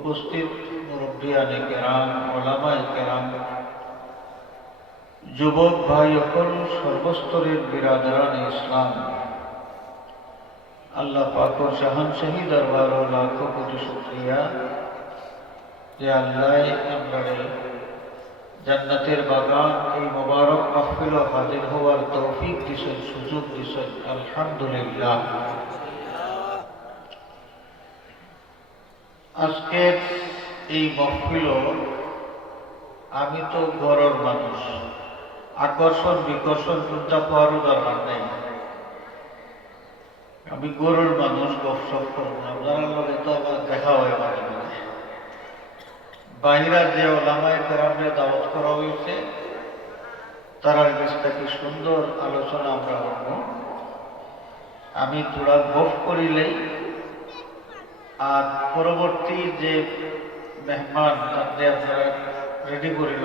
উপস্থিত মুরব্বিয়ানে কেরাম, ওলামায়ে কেরাম, যুবক ভাই সকল, সর্বস্তরের বিরাদরানে ইসলাম, আল্লাহ পাকের শাহানশাহী দরবার ও লাখো কোটি শুকরিয়া যে আল্লাহ আমরারে জান্নাতের বাগান এই মোবারক মাহফিল হাজির হওয়ার তৌফিক দিছেন, সুযোগ দিছেন। আলহামদুলিল্লাহ। আজকের এই মাহফিল, আমি তো ঘরের মানুষ, আকর্ষণ বিকর্ষণ চিন্তা পাওয়ারও দরকার নেই। আমি গরুর মানুষ, গপসপ করব না। আপনার লগে তো আমার দেখা হয় মাঝে মাঝে। বাহিরা যে ওলামায়ে কেরামে দাওয়াত করা হয়েছে, তারার কাছ থেকে সুন্দর আলোচনা আমরা করব। আমি তোরা গপ করিলেই আর পরবর্তী যে মেহমান তাদের আপনারা রেডি করিল,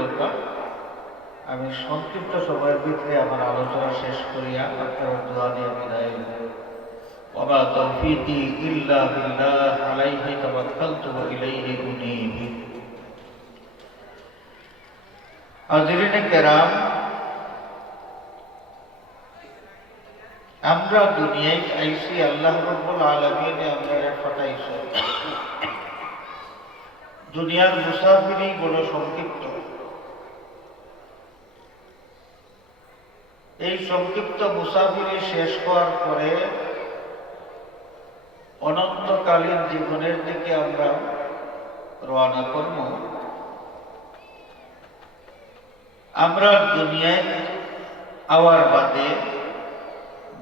আমি সংক্ষিপ্ত সময়ের ভিতরে আমার আলোচনা শেষ করিয়া আপনারা দোয়া দিয়ে বিদায়। ওয়া তাওফীকি ইল্লা বিল্লাহ, আলাইহি তাওয়াক্কালতু ওয়া ইলাইহি উনীব। হাজিরিনে কেরাম, আমরা দুনিয়ায় আইছি, আল্লাহ রাব্বুল আলামিন আমাদের পাঠাইছে। দুনিয়ার মুসাফিরি বড় সংক্ষিপ্ত। এই সংক্ষিপ্ত মুসাফিরি শেষ হওয়ার পরে অনন্তকালীন জীবনের দিকে আমরা রওনা করব। আমরা দুনিয়ায় আওয়ার বাদে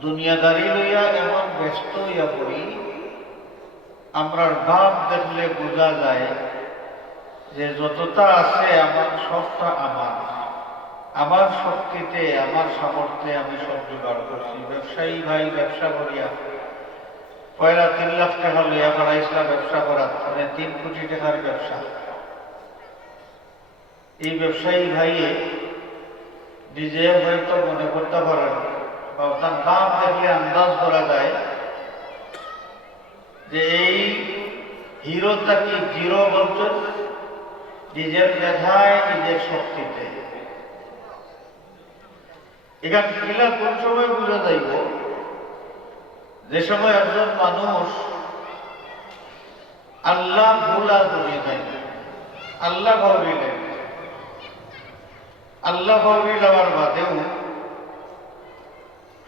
দুনিয়াদারি লইয়া এমন ব্যস্ত হইয়া পড়ি, আমরা ভাব দেখলে বোঝা যায় যে যতটা আছে আমার সবটা আমার শক্তিতে, আমার সামর্থ্যে আমি সব জোগাড় করছি। ব্যবসায়ী ভাই ব্যবসা করিয়া পয়লা 3 লাখ টাকা লইয়া বাড়াইছিলাম ব্যবসা করার, মানে 3 কোটি টাকার ব্যবসা। এই ব্যবসায়ী ভাইয়ে নিজে হয়তো মনে করতে পারেন বা তার দাম দেখলে আন্দাজ করা যায় যে এই হিরোটা কি জিরো বলছেন, নিজের মেধায়, নিজের শক্তিতে। এখান কিলা কোন সময় বোঝা যাইব, যে সময় একজন মানুষ আল্লাহ ভুলা দুনিয়া যায়, আল্লাহ ভাবিলেন, আল্লাহ ভাবিল আমার বাদেও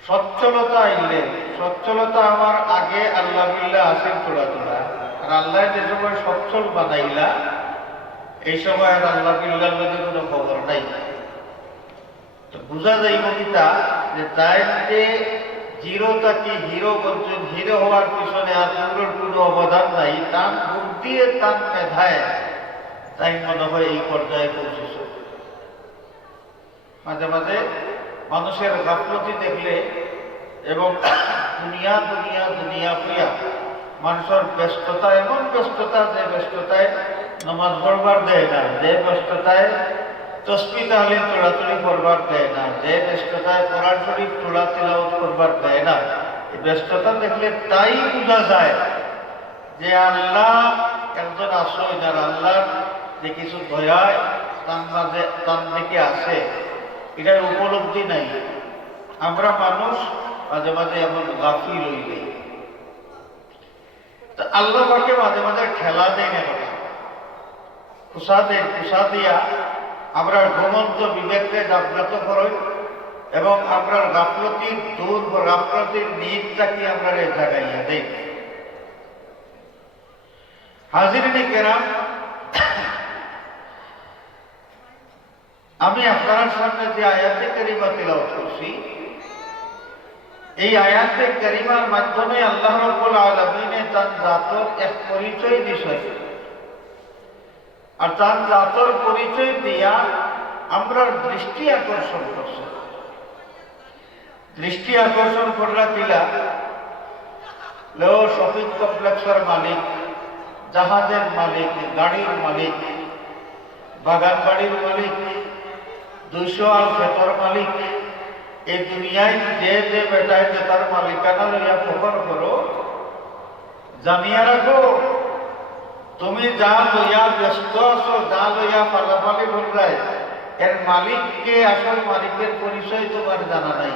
সচ্ছলতা আইলে, সচ্ছলতা আমার আগে আল্লাহ বিল্লাহ আসেন তোলা তোলা, আর আল্লাহ যে সময় সচ্ছল বানাইলা, এই সময় আর আল্লাহ বিল্লাহ কোনো খবর নাই। তো বুঝা যাইব কিতা যে তাই যে জিরোটা কি হিরো বলছেন, হিরো হওয়ার পিছনে আর পুরোর কোনো অবদান নাই, তার বুদ্ধি তার মেধায় তাই মনে হয় এই পর্যায়ে পৌঁছেছে। মাঝে মাঝে মানুষের গাফলতি দেখলে এবং দুনিয়া দুনিয়া দুনিয়া হইয়া মানুষের ব্যস্ততা, এমন ব্যস্ততা যে ব্যস্ততায় নামাজ পড়বার দেয় না, যে ব্যস্ততায় তসবিহ তাহলিল তোড়াতুড়ি করবার দেয় না, যে ব্যস্ততায় কোরআন শরীফ তোলা তিলাওয়াত করবার দেয় না, এই ব্যস্ততা দেখলে তাই বোঝা যায় যে আল্লাহ একজন আশ্রয়, যার আল্লাহর যে কিছু দয়ায় তার দিকে আসে, এটার উপলব্ধি নাই। আমরা মানুষ মাঝে মাঝে এমন গাফিল হইলে আল্লাহ পাকে মাঝে মাঝে ঠেলা দেয় না, কুসা দিয়া আমরা ঘুমন্ত বিবেককে জাগ্রত করি এবং আমরা গাফলতির দূর, গাফলতির নিয়তটাকে আমরা জাগাইয়া দেই। হাজিরিনে কেরাম, আমি আপনার সামনে যে আয়াতে কারিমা তিলাওয়াত করছি, এই আয়াতে কারিমার মাধ্যমে আল্লাহ রাব্বুল আলামিন তার জাতের এক পরিচয় দিয়েছেন। আর তার জাতের পরিচয় দিয়া আমরা দৃষ্টি আকর্ষণ করছি। দৃষ্টি আকর্ষণ করা কিলা, লেও শপিং কমপ্লেক্সের মালিক, জাহাজের মালিক, গাড়ির মালিক, বাগান বাড়ির মালিক, 200 আল ক্ষেতর মালিক, এই দুনিয়ায় যে যে বেটায় যে তার মালিকানা লইয়া ফকর করো, জানিয়া রাখো তুমি যা লইয়া ব্যস্ত আছো, যা লইয়া পালাপালি ঘুরায়, এর মালিককে, আসল মালিকের পরিচয় তোমার জানা নাই।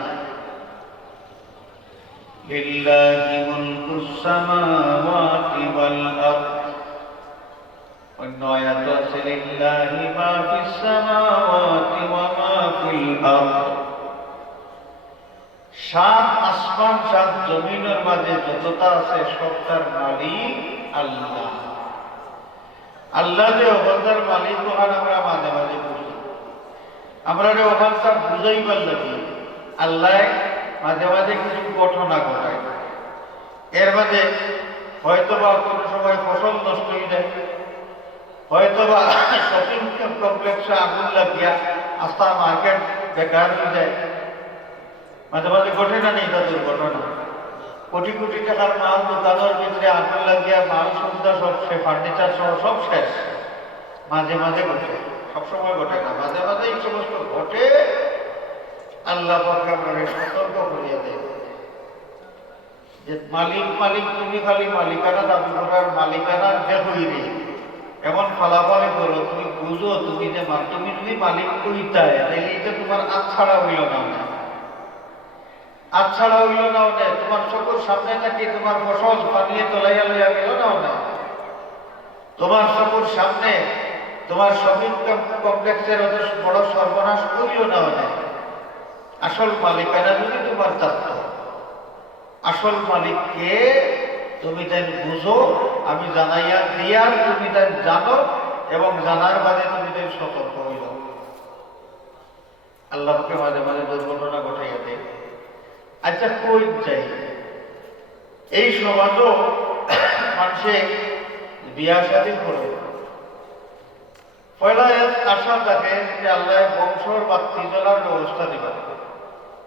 লিল্লাহি মুলকুস সামাওয়াতি ওয়াল আরদ, অন্য আয়াত আছে লিল্লাহি মা ফিস সামাওয়াতি ওয়া মা ফিল আরদ। সাত আসমান সাত জমিনের মাঝে যতটা আছে সবটার মালিক আল্লাহ। আল্লাহ যে ওখানকার মালিক, ওখানে আমরা মাঝে মাঝে বুঝি, আমরা ওখানকার বুঝাইবার লাগি আল্লাহ মাঝে মাঝে কিছু ঘটনা ঘটায়। এর মাঝে হয়তো বা কোনো সময় ফসল নষ্ট হয়ে যায়, হয়তো বা শপিং কমপ্লেক্সে আগুন লাগিয়া আস্থা মার্কেট বেকার হয়ে যায়। মাঝে মাঝে ঘটে না, নেই তা দুর্ঘটনা। কোটি কোটি টাকার মাল দোকানের ভিতরে আগুন লাগিয়া মাল সুবিধা সব শেষ, ফার্নিচার সহ সব শেষ। মাঝে মাঝে ঘটে, সবসময় ঘটে না, মাঝে মাঝে এই সমস্ত ঘটে। আল্লাহ পাকে আমরা সতর্ক করিয়া দেয় যে মালিক মালিক তুমি খালি মালিকানা দাবি করার, মালিকানার দেখই রে এমন ফলাফলে করো, তুমি বুঝো তুমি যে তুমি যদি মালিক কইতায় তাহলে এটা তোমার আচ্ছাড়া হইল না, আচ্ছাড়া হইল না, তোমার চোখের সামনে থাকি তোমার ফসল পানিয়ে তোলাইয়া লইয়া গেল না, তোমার চোখের সামনে তোমার শপিং কমপ্লেক্সের অত বড় সর্বনাশ করিল না। আসল মালিকানা যদি তোমার তত্ত্ব, আসল মালিককে তুমি তাই বুঝো, আমি জানাইয়া দিয়ার তুমি তাই জানো, এবং জানার বাদে তুমি তাই সতর্ক হইল। আল্লাহকে মাঝে মাঝে দুর্ঘটনা ঘটাইয়া দেয়। আচ্ছা কই যাই, এই সমাজও মানুষে বিয়া শাদী করে পয়লা আশা থাকে যে আল্লাহ বংশর বাতি জ্বলার ব্যবস্থা দিবা,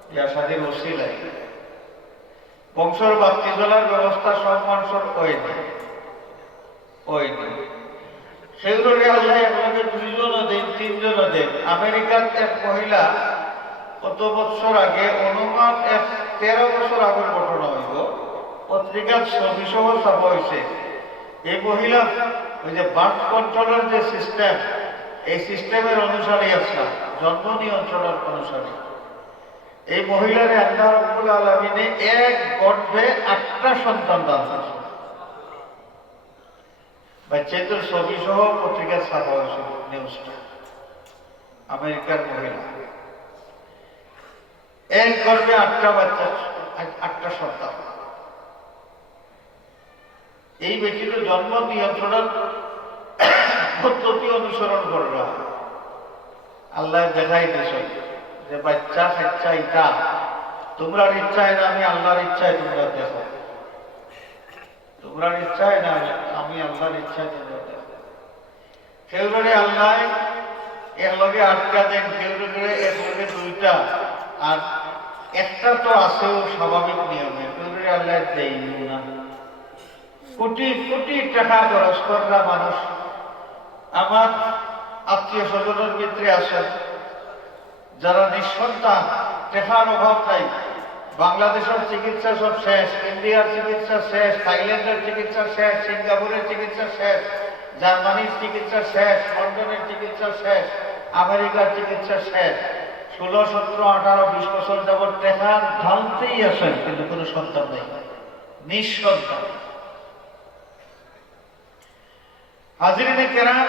বিয়া শাদীর ওসিলায় বংশর বাতি জ্বলার ব্যবস্থা সব মানুষের হয়নি। সেগুলোকে আল্লাহ একলগে দুইজনও দেন, তিনজনও দেন। আমেরিকার এক মহিলা কত বছর আগে, অনুমান 13 বছর আগের ঘটনা হইব, পত্রিকার ছবি সহ ছাপা হয়েছে। এই মহিলা ওই যে বার্থ কন্ট্রোলের যে সিস্টেম, এই সিস্টেমের অনুসারী আসলাম, জন্ম নিয়ন্ত্রণের অনুসারী। এই মহিলার আল্লাহ রাব্বুল আলামিনে এক গর্ভে 8টা সন্তান দান করছে। বাচ্চাদের ছবি সহ পত্রিকার ছাপা হয়েছে নিউজটা। আমেরিকার মহিলা এক গর্ভে 8টা বাচ্চা, 8টা সন্তান। এই ব্যক্তির জন্ম নিয়ন্ত্রণের পদ্ধতি অনুসরণ করবা। আল্লাহ দেখাই দিয়েছে যে বাচ্চা খাচ্চা ইটা তোমরা ইচ্ছায় না, আমি আল্লাহর ইচ্ছায় তোমরা দেখো, তোমরা ইচ্ছায় না, আমি আল্লাহর ইচ্ছায় তোমরা দেখো। কেউ আল্লাহ এর লগে 8টা দেন, কেউ এর লগে 2টা, আর একটা তো আছেও স্বাভাবিক নিয়মে, কেউ আল্লাহ দেই না। কোটি কোটি টাকা খরচ করা মানুষ আমার আত্মীয় স্বজনের ভিতরে আছেন যারা নিঃসন্তান, টাকার অভাব নাই। বাংলাদেশের চিকিৎসা সব শেষ, ইন্ডিয়ার চিকিৎসা শেষ, থাইল্যান্ডের চিকিৎসা শেষ, সিঙ্গাপুরের চিকিৎসা শেষ, জার্মানির চিকিৎসা শেষ, লন্ডনের চিকিৎসা শেষ, আমেরিকার চিকিৎসা শেষ। 16, 17, 18, 20 বছর যাবৎ টাকা ঢালতেই আসেন, কিন্তু কোনো সন্তান নেই, নিঃসন্তান। হাজিরিনে কেরাম,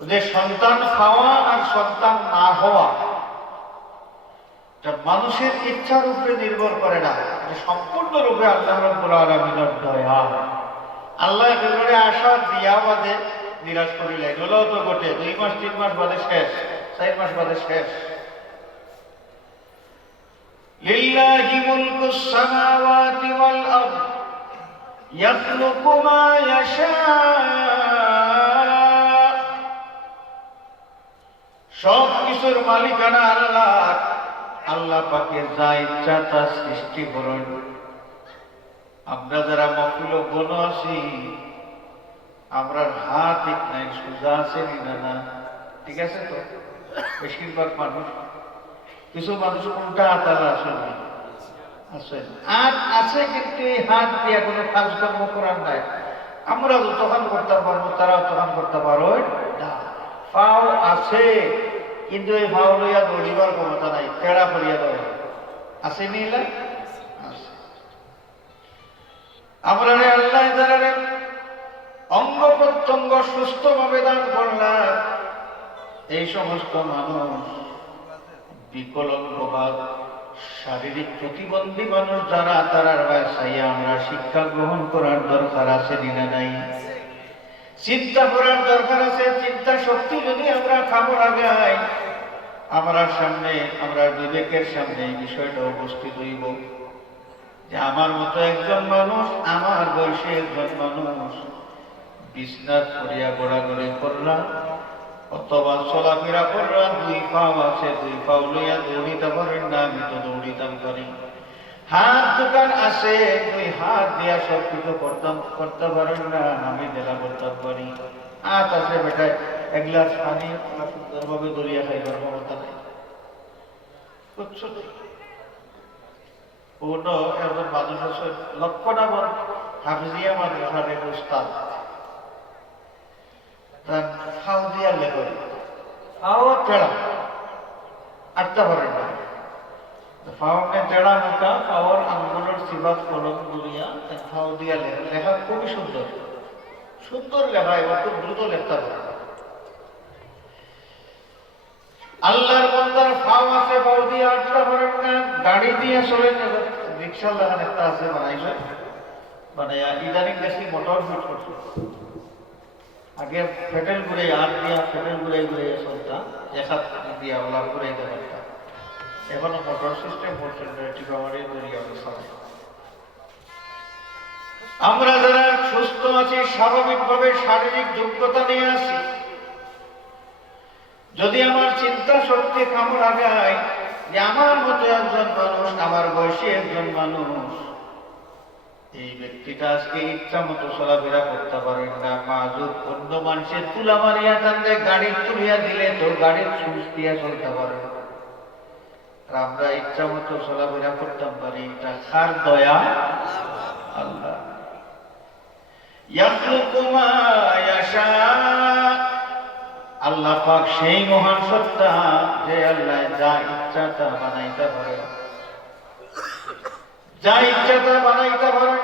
যে সন্তান পাওয়া আর সন্তান না হওয়া মানুষের ইচ্ছার উপরে নির্ভর করে না, সম্পূর্ণরূপে আল্লাহ রাব্বুল আলামিনের দয়া। আল্লাহ একেবারে আশা দিয়া বাদে নিরাশ করিলেন, হলেও তো ঘটে 2 মাস 3 মাস বাদে শেষ, 4 মাস বাদে শেষ। লিল্লাহি মুলকুস সামাওয়াতি ওয়াল আরদ ইয়াখলুকু মা ইয়াশা, সব কিছুর মালিকানা আল্লাহ। আল্লাহ পাকে যা ইচ্ছা তা সৃষ্টি করেন। আমরা যারা মফিল গণ আছি, আমরা হাত ঠিক নাই, সোজা আছে না, ঠিক আছে তো? বেশিরভাগ মানুষ, কিছু মানুষ উল্টা হাতালা আসলে আছে, আর আছে, কিন্তু এই হাত দিয়ে কোনো কাজকর্ম করার নাই। আমরা যতক্ষণ করতে পারবো তারাও তখন করতে পারো না। পাও আছে, কিন্তু এই পাও লইয়া দৌড়িবার ক্ষমতা নাই, তেড়া করিয়া দেওয়া আছে নিলা আছে। আমরা আল্লাহ তাআলা অঙ্গ প্রত্যঙ্গ সুস্থভাবে দান করলাম। এই সমস্ত মানুষ বিকলাঙ্গ বা শারীরিক প্রতিবন্ধী মানুষ যারা, তারার বাসায় আমরা শিক্ষা গ্রহণ করার দরকার আছে দিনা নাই? চিন্তা করার দরকার আছে। চিন্তা শক্তি যদি আমরা কামে লাগাই, আমরা সামনে, আমরা বিবেকের সামনে এই বিষয়টা উপস্থিত হইব যে আমার মতো একজন মানুষ, আমার বয়সে একজন মানুষ বিছনাত করিয়া গোড়াগড়ি করলাম অথবা চলাফেরা করলাম, দুই পাও আছে, দুই পাও লইয়া দৌড়িতে পারেন না, আমি তো দৌড়িতাম পারি। হাত দোকান আছে, দুই হাত দিয়া সব কিছু করতে পারেন না, আমি দেলা করতে পারি। হাত আছে বেটায় এক গ্লাস পানি সুন্দরভাবে দরিয়া খাইবার ক্ষমতা নাই, বুঝছো? কোনো একজন মানুষ আছে লক্ষণাবর হাফিজিয়া মাদ্রাসার এক উস্তাদ, ফাও দিয়া লেখে ফাও তেড়া আটটা পারেন না। ফাওনে তেড়া মোটা, ফাওয়ার আঙ্গুলের সিবাত কলম দুনিয়া ফাও দিয়া লেখা, লেখা খুবই সুন্দর, সুন্দর লেখা, এবার খুব দ্রুত লেখতে পারে। আল্লাহর বান্দার ফাও আছে, ফাও দিয়ে আটটা পারেন না, গাড়ি দিয়ে চলে রিক্সা লেখা একটা আছে বানাইছে, মানে ইদানিং বেশি মোটর ফিট করছে। আগে ফেটেল ঘুরে হাত দিয়া ফেটেল ঘুরে ঘুরে চলতা, এক হাত দিয়া ওলা ঘুরে দেওয়া, এখনো মোটর সিস্টেম করছেন টিপামারি দরিয়া চালায়। আমরা যারা সুস্থ আছি, স্বাভাবিকভাবে শারীরিক যোগ্যতা নিয়ে আছি, যদি আমার চিন্তা শক্তি কামে লাগায় যে আমার মতো একজন মানুষ, আমার বয়সী একজন মানুষ, এই ব্যক্তিটা আজকে ইচ্ছা মতো চলাফেরা করতে পারেন না, মাজুর অন্য মানুষের তুলা মারিয়া টানলে গাড়ি তুলিয়া দিলে তোর গাড়ির সুইচ দিয়া চলতে পারে, আমরা ইচ্ছা মতো চলাফেরা করতাম পারি। এটা কার দয়া? আল্লাহ। ইয়াখলুকু মা ইয়াশা, আল্লাহ পাক সেই মহান সত্তা যে আল্লাহ যা ইচ্ছা তা বানাইতে পারে, যা ইচ্ছা তা বানাইতে পারে।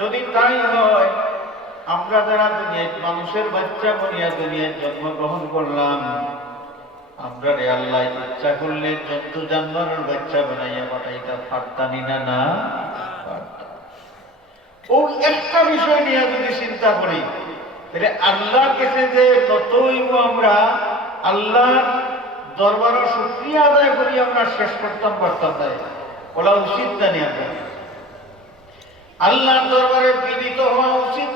যদি তাই হয়, আমরা যারা দুনিয়ায় মানুষের বাচ্চা বনিয়া দুনিয়ায় জন্মগ্রহণ করলাম, আমরা রে আল্লাহ ইচ্ছা করলে জন্তু জানোয়ারের বাচ্চা বানাইয়া পাঠাইতে পারতানি না? না পারতাম। ও একটা বিষয় নিয়ে যদি চিন্তা করি, তাহলে আল্লাহর কাছে যে নত হইব, আমরা আল্লাহর দরবারে শুকরিয়া আদায় করি, আমরা শেষ করতাম পারতাম না, বলা উচিত জানি। আমরা আল্লাহর দরবারে বিনীত হওয়া উচিত।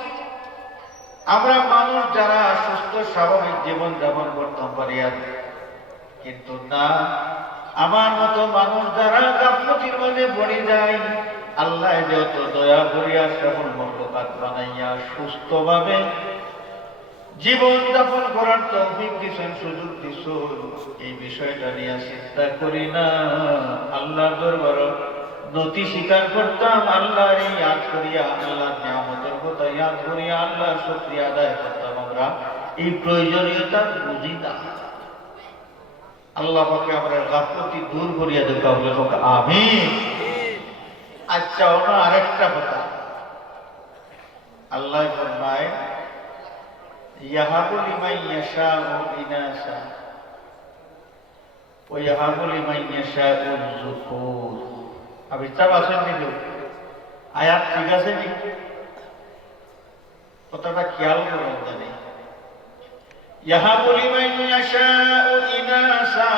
আমরা মানুষ যারা সুস্থ স্বাভাবিক জীবন যাপন করতাম পারি, কিন্তু না, আমার মতো মানুষ যারা গাফলতির মাঝে পড়ে যায়, আল্লাহ যত দয়া করিয়া সকল মখলুকাত বানাইয়া সুস্থভাবে জীবন যাপন করার তৌফিক দিছেন, সুযোগ দিছেন, এই বিষয়টা নিয়ে চিন্তা করি না। আল্লাহর দরবারে নতি স্বীকার করতাম, আল্লাহর ইয়াদ করিয়া, আল্লাহর নিয়ামতের কথা ইয়াদ করিয়া আল্লাহর শুকরিয়া আদায় করতাম। আমরা এই প্রয়োজনীয়তা বুঝি না। আল্লাহ পাকে আমরা গাফলতি দূর করিয়া দেব, বলে হোক আমিন। আচ্ছা, ওনা আরেকটা কথা, আল্লাহ ফরমায় ইয়াহাবু লিমান ইয়াশাউ ইনাসা ওয়া ইয়াহাবু লিমান ইয়াশাউ যুকুর। আমি চাপ আসেন নি, আয়াত ঠিক আছে নি? কথাটা খেয়াল করুন জানি। ইয়াহাবু লিমান ইয়াশাউ ইনাসা,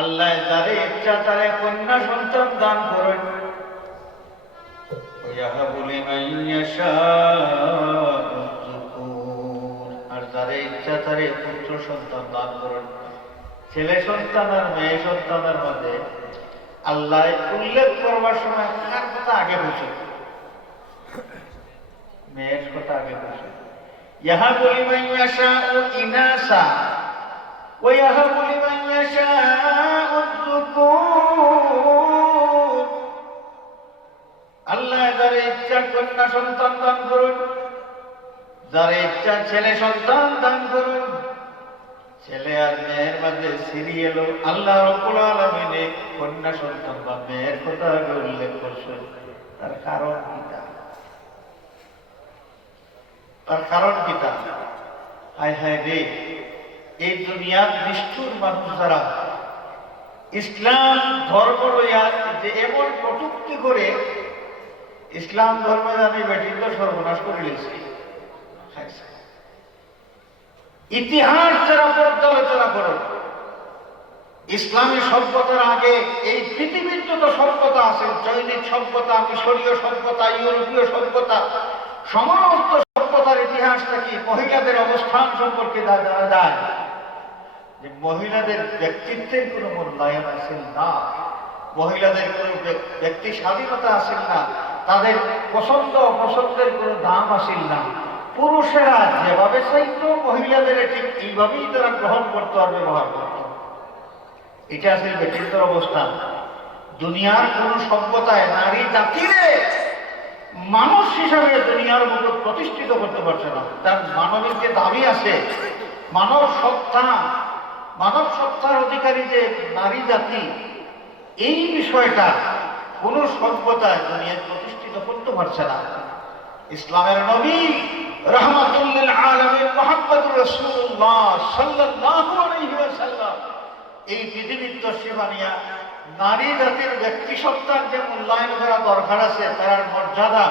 আল্লাহ যারে ইচ্ছা তারে কন্যা সন্তান দান করেন। ওয়া ইয়াহাবু লিমান ইয়াশাউ যুকুর, আর যারে ইচ্ছা তারে পুত্র সন্তান দান করেন। ছেলে সন্তান আর মেয়ে সন্তানের মধ্যে আল্লাহ উল্লেখ করবার সময় কার কথা আগে বসে? মেয়ের কথা আগে বসে। ইয়াহাবু লিমান ইয়াশাউ ইনাসা ওয়া ইয়াহাবু লিমান ইয়াশাউ যুকুর, আল্লাহ যারে ইচ্ছা কন্যা সন্তান দান করেন, যার ইচ্ছা ছেলে সন্তান দান করুন। ছেলে আর মেয়ের মাঝে সিরিয়াল আল্লাহ রাব্বুল আলামিন কন্যা সন্তান বা মেয়ের কথা উল্লেখ করছেন। তার কারণ কিটা? তার কারণ কিটা? হায় হায় রে, এই দুনিয়ার নিষ্ঠুর মানুষ যারা ইসলাম ধর্ম লইয়া যে এমন কটূক্তি করে, ইসলাম ধর্ম জানি বেটির তো সর্বনাশ করে লিখছে। ইতিহাস যারা পর্যালোচনা করো, ইসলামী সভ্যতার আগে এই পৃথিবীর যত সভ্যতা আছে, চৈনিক সভ্যতা, মিশরীয় সভ্যতা, ইউরোপীয় সভ্যতা, সমস্ত সভ্যতার ইতিহাসটা কি মহিলাদের অবস্থান সম্পর্কে জানা যায় যে মহিলাদের ব্যক্তিত্বের কোনো মূল্যায়ন আসেন না, মহিলাদের কোনো ব্যক্তি স্বাধীনতা আসেন না, তাদের পছন্দ অপছন্দের কোনো দাম আসেন না। পুরুষেরা যেভাবে চাইতো মহিলাদের ঠিক এইভাবেই তারা গ্রহণ করতে আর ব্যবহার করত। এটা আসলে ব্যক্তিত্বের অবস্থান। দুনিয়ার কোন সভ্যতায় নারী জাতিরে মানুষ হিসাবে দুনিয়ার মতো প্রতিষ্ঠিত করতে পারছে না। তার মানবিক যে দাবি আছে, মানব সত্তার অধিকারী যে নারী জাতি, এই বিষয়টা কোন সভ্যতায় দুনিয়ায় প্রতিষ্ঠিত করতে পারছে না। ইসলামের নবী রাহমাতুল লিল আলামিন মুহাম্মদুর রাসূলুল্লাহ সাল্লাল্লাহু আলাইহি ওয়াসাল্লাম এই পৃথিবীর তসিবানিয়া নারী জাতির ব্যক্তি সত্তার যে মূল্যায়ন করা দরকার আছে, তার মর্যাদা,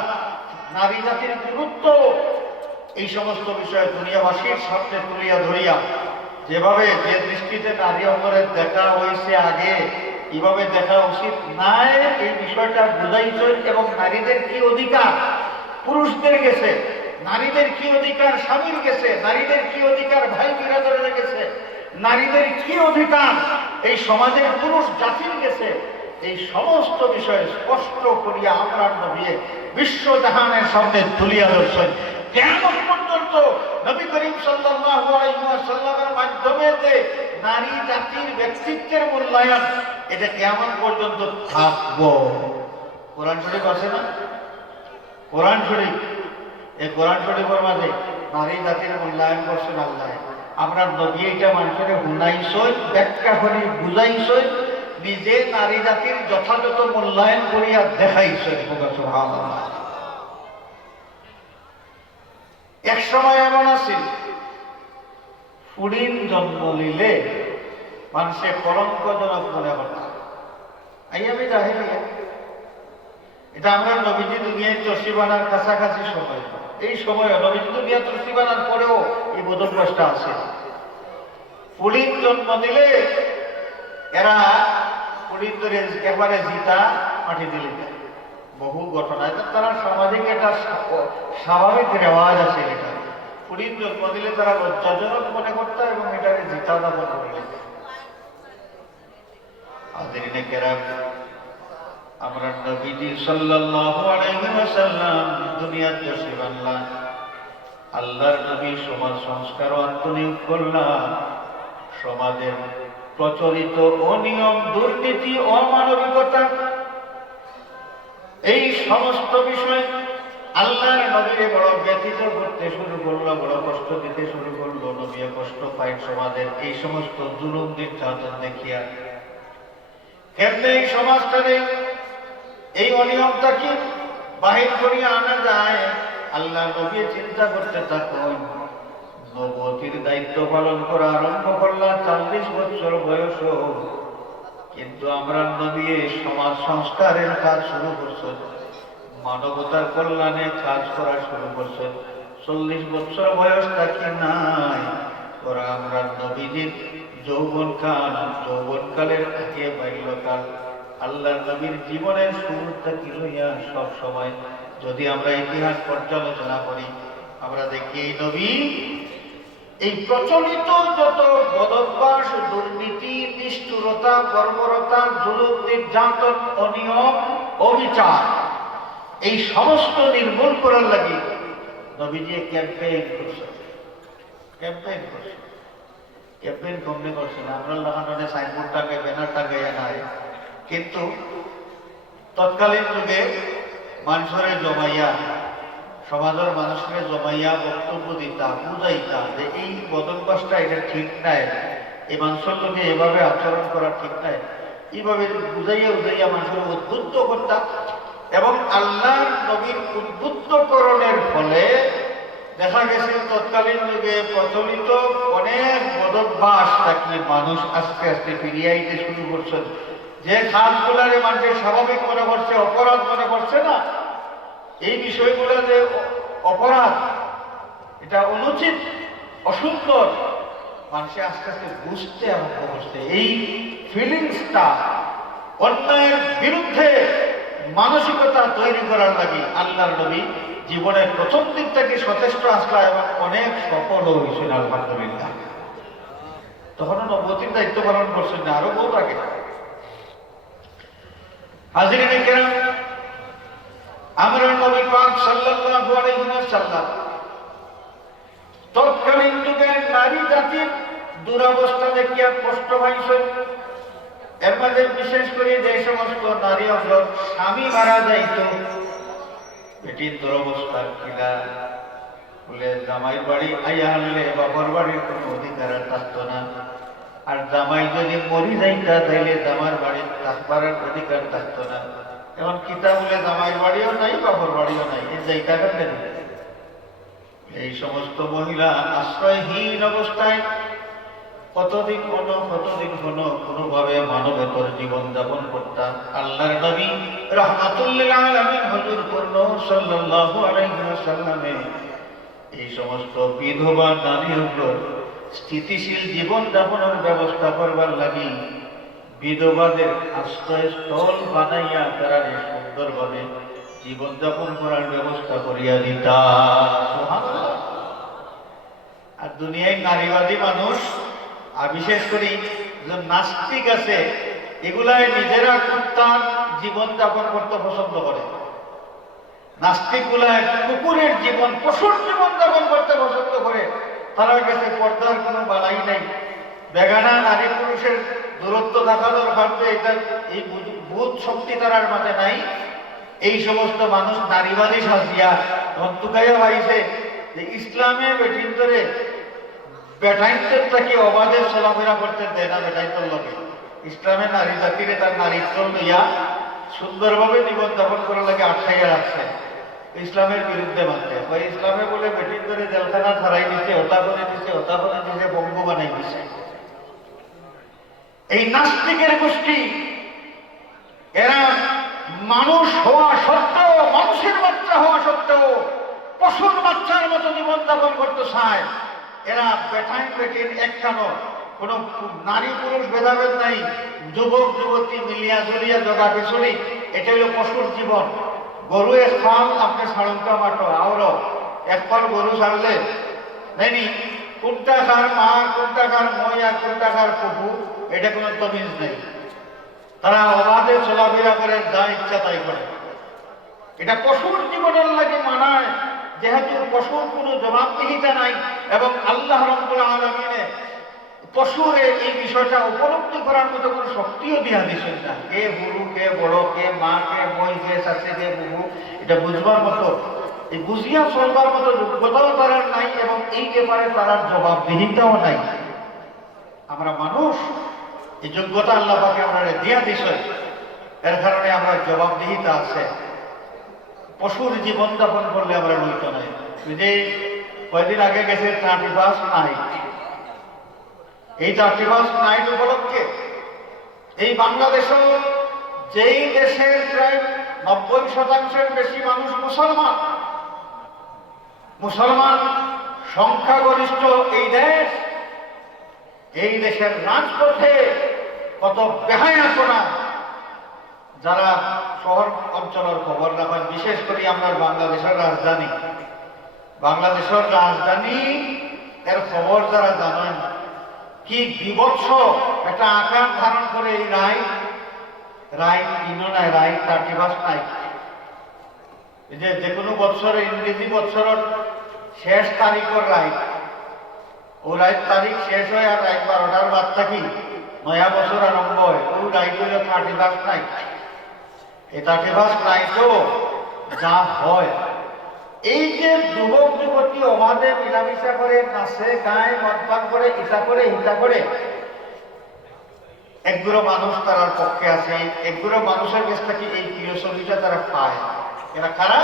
নারী জাতির গুরুত্ব, এই সমস্ত বিষয়ে দুনিয়াবাসীর সামনে তুলিয়া ধরিয়া যেভাবে যে দৃষ্টিতে নারী অঙ্গনের দেখা হয়েছে আগে, এভাবে দেখা উচিত নাই, এই বিষয়টা বুঝাইছেন। এবং নারীদের কি অধিকার পুরুষদের গেছে, নারীদের কি অধিকার স্বামীর গেছে, নারীদের কি অধিকার ভাই বিরাদরের গেছে, নারীদের কি অধিকার এই সমাজের পুরুষ জাতির গেছে, এই সমস্ত বিষয়ে স্পষ্ট করিয়া আমরা নবী বিশ্ব জাহানের সামনে তুলিয়া ধরছেন। কিয়ামত পর্যন্ত নবী করিম সাল্লাল্লাহু আলাইহি ওয়াসাল্লামের মাধ্যমে যে নারী জাতির ব্যক্তিত্বের মূল্যায়ন, এটা কিয়ামত পর্যন্ত থাকবো। কোরআন শরীফ আছে না? কোরআন শরীফ, এই কোরআন শরীফের মাঝে নারী জাতির মূল্যায়ন করছেন আল্লাহ। আমরা নবী এটা মানুষের হুনাইছই, ব্যাখ্যা করি, বুঝাইছই, নিজে নারী জাতির যথাযথ মূল্যায়ন করিয়া দেখাইছই। সুবহানাল্লাহ। এক সময় এমন আছিল, ফুড়ির জন্ম নিলে মানুষের কলঙ্কজনক মনে হতো। আমি জাহিলিয়া, এটা আমরা নবীজি দুনিয়ায় তসিবানার কাছাকাছি সময়, এই সময় নবীজি দুনিয়া তসিবানার পরেও এই বোধভ্রষ্টা আছে। ফুড়ির জন্ম দিলে এরা ফুড়ির ধরে একবারে জিতা মাটি দিলে বহু ঘটনা, তারা সামাজিক একটা স্বাভাবিক রেওয়াজ আছে। এটা ফুড়ির জন্ম দিলে তারা লজ্জাজনক মনে করতো এবং এটাকে জিতা দাপন করলে। আদেরিনে কেরাম, আমরা নবীজি সাল্লাল্লাহু আলাইহি ওয়াসাল্লাম দুনিয়ার তশরিফ আনলেন, আল্লাহর নবী সমাজ সংস্কার আন্তনিক করলেন, সমাজের প্রচলিত অনিয়ম, দুর্নীতি, অমানবিকতা, এই সমস্ত বিষয় আল্লাহর নবীরে বড় ব্যথিত করতে শুরু করলো, বড় কষ্ট দিতে শুরু করলো। নবী কষ্ট পায় সমাজের এই সমস্ত জুলুম নির্যাতন দেখিয়া। কেমনে এই সমাজটারে এই অনিয়মটা কি বাহির করিয়া আনা যায়, আল্লাহ নবী চিন্তা করতে থাকুন। নবুয়তির দায়িত্ব পালন করা আরম্ভ করলাম 40 বছর বয়স, কিন্তু আমরা নবী সমাজ সংস্কারের কাজ শুরু করছেন, মানবতার কল্যাণে কাজ করা শুরু করছেন। 40 বছর বয়স থাকি নাই ওরা আমরা নবীজির যৌবনকালের আগে বাল্যকাল, আল্লাহ নবীর জীবনের শুরুটা কি লইয়া সব সময় যদি আমরা ইতিহাস পর্যালোচনা করি, আমরা দেখি এই নবী এই প্রচলিত যত বদভ্যাস, দুর্নীতি, নিষ্ঠুরতা, বর্বরতা, জুলুম, নির্যাতন, অনিয়ম, অবিচার, এই সমস্ত নির্মূল করার লাগি নবীজি ক্যাম্পেইন করছেন। ক্যাম্পেইন কমনে করছেন, আমরা লাগানো সাইনবোর্ড টাঙ্গে, ব্যানার টাঙ্গে নাই, কিন্তু তৎকালীন যুগে মানুষের জমাইয়া সমাজের মানুষকে জমাইয়া বক্তব্য দিতা বুঝাইতা যে এই বদভ্যাসটা এটা ঠিক নাই, এই মানুষের লোকে এভাবে আচরণ করা ঠিক নাই, এইভাবে বুঝাইয়া বুঝাইয়া মানুষের উদ্বুদ্ধ করতাম। এবং আল্লাহর নবীর উদ্বুদ্ধকরণের ফলে দেখা গেছে তৎকালীন যুগে প্রচলিত অনেক বদভ্যাস থাকলে মানুষ আস্তে আস্তে ফিরিয়ে আইতে শুরু করছেন। যে খাতগুলারে মানুষের স্বাভাবিক মনে করছে, অপরাধ মনে করছে না, এই বিষয়গুলো যে অপরাধ, এটা অনুচিত, অসুন্দর, মানুষে আস্তে আস্তে বুঝতে আরম্ভ করছে। এই ফিলিংসটা অন্যায়ের বিরুদ্ধে মানসিকতা তৈরি করার লাগে আল্লাহর নবী জীবনের প্রথম দিক থেকে সচেষ্ট আসলা এবং অনেক সফল হয়েছেন আলহামদুলিল্লাহ। তখনও নবুয়তির দায়িত্ব পালন করছেন না, আরো বহুত আগে। হাজিরিনে কেরাম, আমরা নবী পাক সাল্লাল্লাহু আলাইহি ওয়াসাল্লাম তৎকালীন যুগের নারী জাতির দুরবস্থা দেখিয়া কষ্ট পাইছেন। এর মধ্যে বিশেষ করে যে সমস্ত নারী স্বামী মারা যাইত, বেটির দুরবস্থা কিলা বলে জামাই বাড়ি আইয়া আনলে বাবার বাড়ির কোনো অধিকার থাকতো না, আর জামাই যদি মরি যাইতা তাইলে জামার বাড়ির থাকবার অধিকার থাকতো না। এখন কিতা বলে জামাই বাড়িও নাই বাবার বাড়িও নাই, এই যাইতা কাটলে এই সমস্ত মহিলা আশ্রয়হীন অবস্থায় কতদিন কোনোভাবে মানবেতর জীবন যাপন করতাম। আল্লাহর নবী রাহমাতুল্লিল আলামিন হুজুর সাল্লাল্লাহু আলাইহি ওয়াসাল্লামে এই সমস্ত বিধবা নারীর উপর স্থিতিশীল জীবন যাপনের ব্যবস্থা করবার লাগি বিধবাদের আশ্রয়স্থল বানাইয়া তারা সুন্দরভাবে জীবন যাপন করার ব্যবস্থা করিয়া দিতা। সুবহানাল্লাহ। আর দুনিয়ায় নারীবাদী মানুষ, আর বিশেষ করে যে নাস্তিক আছে, এগুলাই নিজেরা কুত্তার জীবন যাপন করতে পছন্দ করে। নাস্তিক গুলায় কুকুরের জীবন, পশুর জীবন যাপন করতে পছন্দ করে। তার কাছে পর্দার কোনো বালাই নাই, বেগানা নারী পুরুষের দূরত্ব থাকা দরকার, এটা এই বোধ শক্তি তার মাঝে নাই। এই সমস্ত মানুষ নারীবাদী সাজিয়া ধন্তুকাইয়া ভাইছে যে ইসলামে বেটিন ধরে বেটাইতের তাকে অবাধে চলাফেরা করতে দেয় না। বেটাইতর লাগে ইসলামে নারী জাতিরে তার নারীত্ব লইয়া সুন্দরভাবে জীবন যাপন করার লাগে আটকাইয়া রাখছে, ইসলামের বিরুদ্ধে মানতে। ওই ইসলামে বলে বেটির ধরে জেলখানা ছাড়াই দিচ্ছে, হতা করে দিচ্ছে, বঙ্গ বানাই দিচ্ছে। এই নাস্তিকের গোষ্ঠী এরা মানুষ হওয়া সত্ত্বেও, মানুষের বাচ্চা হওয়া সত্ত্বেও পশুর বাচ্চার মতো জীবন যাপন করতে চায়। এরা বেটাইন বেটির একখানো কোন নারী পুরুষ ভেদাভেদ নাই, যুবক যুবতী মিলিয়া জলিয়া জগা বিচলি, এটা হলো পশুর জীবন। গরু এক ফাল আপনি সাড়ঙ্কা মাটো আওরো এক ফল গরু ছাড়লে নাইনি কোনটা খার মা, কোনটা খার মই, আর কোনটা খার পশু, এটা কোনো তমিজ নেই। তারা অবাধে চলাফেরা করে, যা ইচ্ছা তাই করে। এটা পশুর জীবনের লাগে মানায়, যেহেতু পশুর কোনো জবাবদিহিতা নাই এবং আল্লাহ রাব্বুল আলামিনে পশুর এই বিষয়টা উপলব্ধি করার মতো কোনো শক্তিও দিয়া দিচ্ছেন না। কে গুরু, কে বড়, কে মা, কে বই, কে শাস্তি, কে বহু, এটা বুঝবার মতো, এই বুঝিয়া চলবার মতো যোগ্যতাও তার নাই এবং এই ব্যাপারে তার জবাবদিহিতাও নাই। আমরা মানুষ, এই যোগ্যতা আল্লাহ পাকে আমরা দিয়া দিছে, এর কারণে আমরা জবাবদিহিতা আছে। পশুর জীবন যাপন করলে আমরা লইত নাই। যে কয়েকদিন আগে গেছে 31st নাইট, এই 31st নাইট উপলক্ষে এই বাংলাদেশও, যেই দেশের প্রায় 90% বেশি মানুষ মুসলমান, সংখ্যাগরিষ্ঠ এই দেশের রাজপথে কত বেহায়াপনা, যারা শহর অঞ্চলের খবর রাখেন, বিশেষ করে আমরা বাংলাদেশের রাজধানী এর খবর যারা জানেন, কি বিভৎস একটা আকার ধারণ করে এই রায় কিনো নাই, রায় 31st নাইট। যে কোনো বৎসরের ইংরেজি বৎসরের শেষ তারিখের রায়, ও রায় তারিখ শেষ হয় আর রায় 12টার বাদ থাকি নয়া বছর আরম্ভ হয়, ওই রায় হইল 31st নাইট। এই 31st নাইটও যা হয় এই যে যুবক যুবতী অবাধে মিলামিশা করে, নাচে গায়ে, মদপান করে, ইটা করে হিতা করে, একগুলো মানুষ তার পক্ষে আছে। একগুলো মানুষের কাছ থেকে এই প্রিয় ছবিটা তারা পায়। এরা কারা?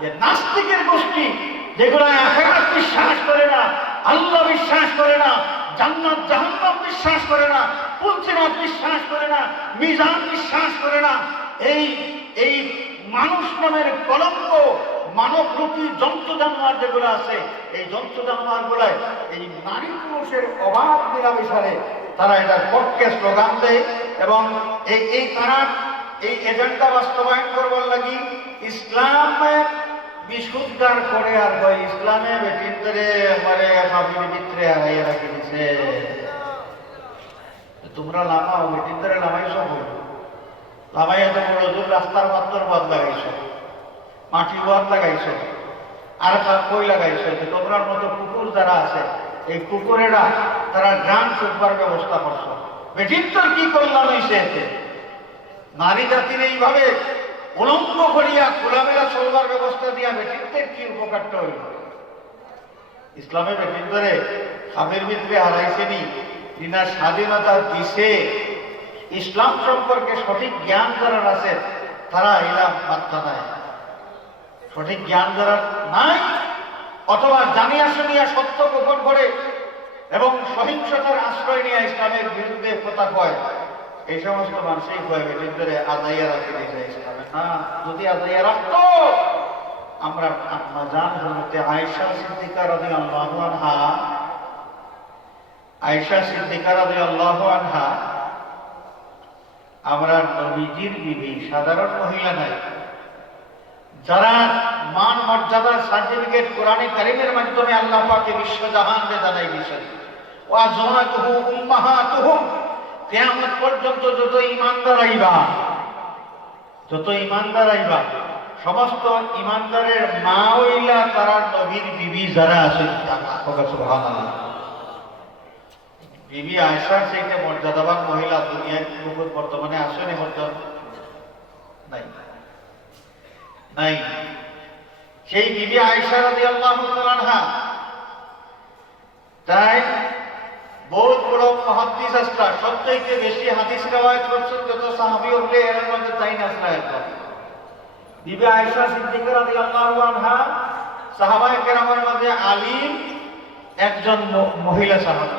যে নাস্তিকের গোষ্ঠী, যেগুলো আখিরাত বিশ্বাস করে না, আল্লাহ বিশ্বাস করে না, জান্নাত জাহান্নাম বিশ্বাস করে না, পুলসিরাত বিশ্বাস করে না, মিজান বিশ্বাস করে না। এই এই মানুষ নামের কলঙ্ক, মানবরূপী জন্তু জানোয়ার যেগুলো আছে, এই জন্তু জানোয়ার গুলায় এই নারী পুরুষের অভাব মিলামিশারে তারা এটার পক্ষে স্লোগান দেয়। এবং এই তারা এই এজেন্ডা বাস্তবায়ন করবার লাগি ইসলামের বিশুদ্ধার করে আর কয় ইসলামে ভিতরে মানে হাবির ভিতরে হারাইয়া রাখি দিছে। তোমরা লামাও ভিতরে লামাইছ, লামাইয়া তো বড় দূর রাস্তার মাত্র বাদ লাগাইছ, মাটি বাদ লাগাইছ, আর কই লাগাইছ। তোমরার মতো কুকুর যারা আছে, এই কুকুরেরা তারা গ্রাম শুকবার ব্যবস্থা করছো। বেঠিন্তর কি করলাম হয়েছে এতে? নারী জাতির এইভাবে উলঙ্গ করিয়া খোলামেলা চলবার ব্যবস্থা দিয়া বেঠিন্তের কি উপকারটা হইল? ইসলামে বেঠিন্তরে খামের ভিতরে হারাইছেনি, যিনা স্বাধীনতা দিছে, ইসলাম সম্পর্কে সঠিক জ্ঞান যারা আছে তারা এলাম বার্তা দেয়। সঠিক জ্ঞান যারা নাই, অথবা জানিয়া শুনিয়া সত্য গোপন করে এবং সহিংসতার আশ্রয় নিয়ে ইসলামের বিরুদ্ধে কথা কয়, এই সমস্ত মানুষই কয় ভিতরে আদাইয়া রাখি দিয়েছে ইসলামে। না, যদি আদাইয়া রাখতো আমরা আম্মা জান হতে আয়েশা সিদ্দিকা রাদিয়াল্লাহু আনহা, আয়েশা সিদ্দিকা রাদিয়াল্লাহু আনহা আমরা নবীজির বিবি, সাধারণ মহিলা নাই, যারা মান মর্যাদার সার্টিফিকেট কোরআনে কারিমের মাধ্যমে আল্লাহ পাকে বিশ্বজাহানকে জানাই দিয়েছেন। ওয়াজওয়াজুহু উম্মাহাতুহুম, কিয়ামত পর্যন্ত যত ইমানদার আইবা সমস্ত ইমানদারের মা হইলা তারা নবীর বিবি যারা আছে। সুবহানাল্লাহ। বিবি আয়েশার চাইতে মর্যাদাবান মহিলা দুনিয়ার বর্তমানে আসেনি? নাই, নাই। সেই বিবি আয়েশা রাদিয়াল্লাহু তাআলা আনহা, তাই বহুত বড় মুহাদ্দিস আসলা, সবচেয়ে বেশি হাদিস রিওয়ায়াত করছেন যত সাহাবী হলে এর মধ্যে তাই আসলা একদম। বিবি আয়েশা সিদ্দিকা রাদিয়াল্লাহু আনহা সাহাবায়ে কেরামের মধ্যে আলিম একজন মহিলা সাহাবী।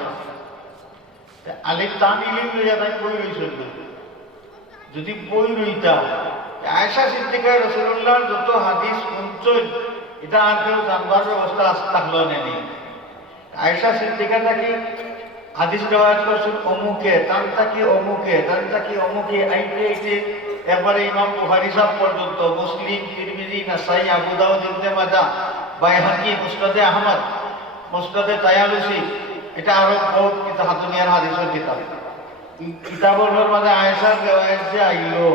আলিম তান ইলিম লইয়া তাই বই রইছেন না। যদি বই রইতা আয়েশা সিদ্দিকা রাসূলুল্লাহর যত হাদিস শুনছেন, এটা আর কেউ জানবার ব্যবস্থা থাকলো নেই। আয়েশা সিদ্দিকা থাকি হাদিস রিওয়ায়াত করছেন অমুকে, তার থাকি অমুকে, তার থাকি অমুকে, আইতে আইতে একবারে ইমাম বুখারী সাহেব পর্যন্ত, মুসলিম, তিরমিজি, নাসাই, আবু দাউদ, ইবনে মাজাহ, বাইহাকি, মুসনাদে আহমদ, মুসনাদে তায়ালুসি, এটা আরো বহুত কিতাব, দুনিয়ার হাদিসের কিতাব। কিতাবের মাঝে আয়েশার রিওয়ায়াত যে আইলো,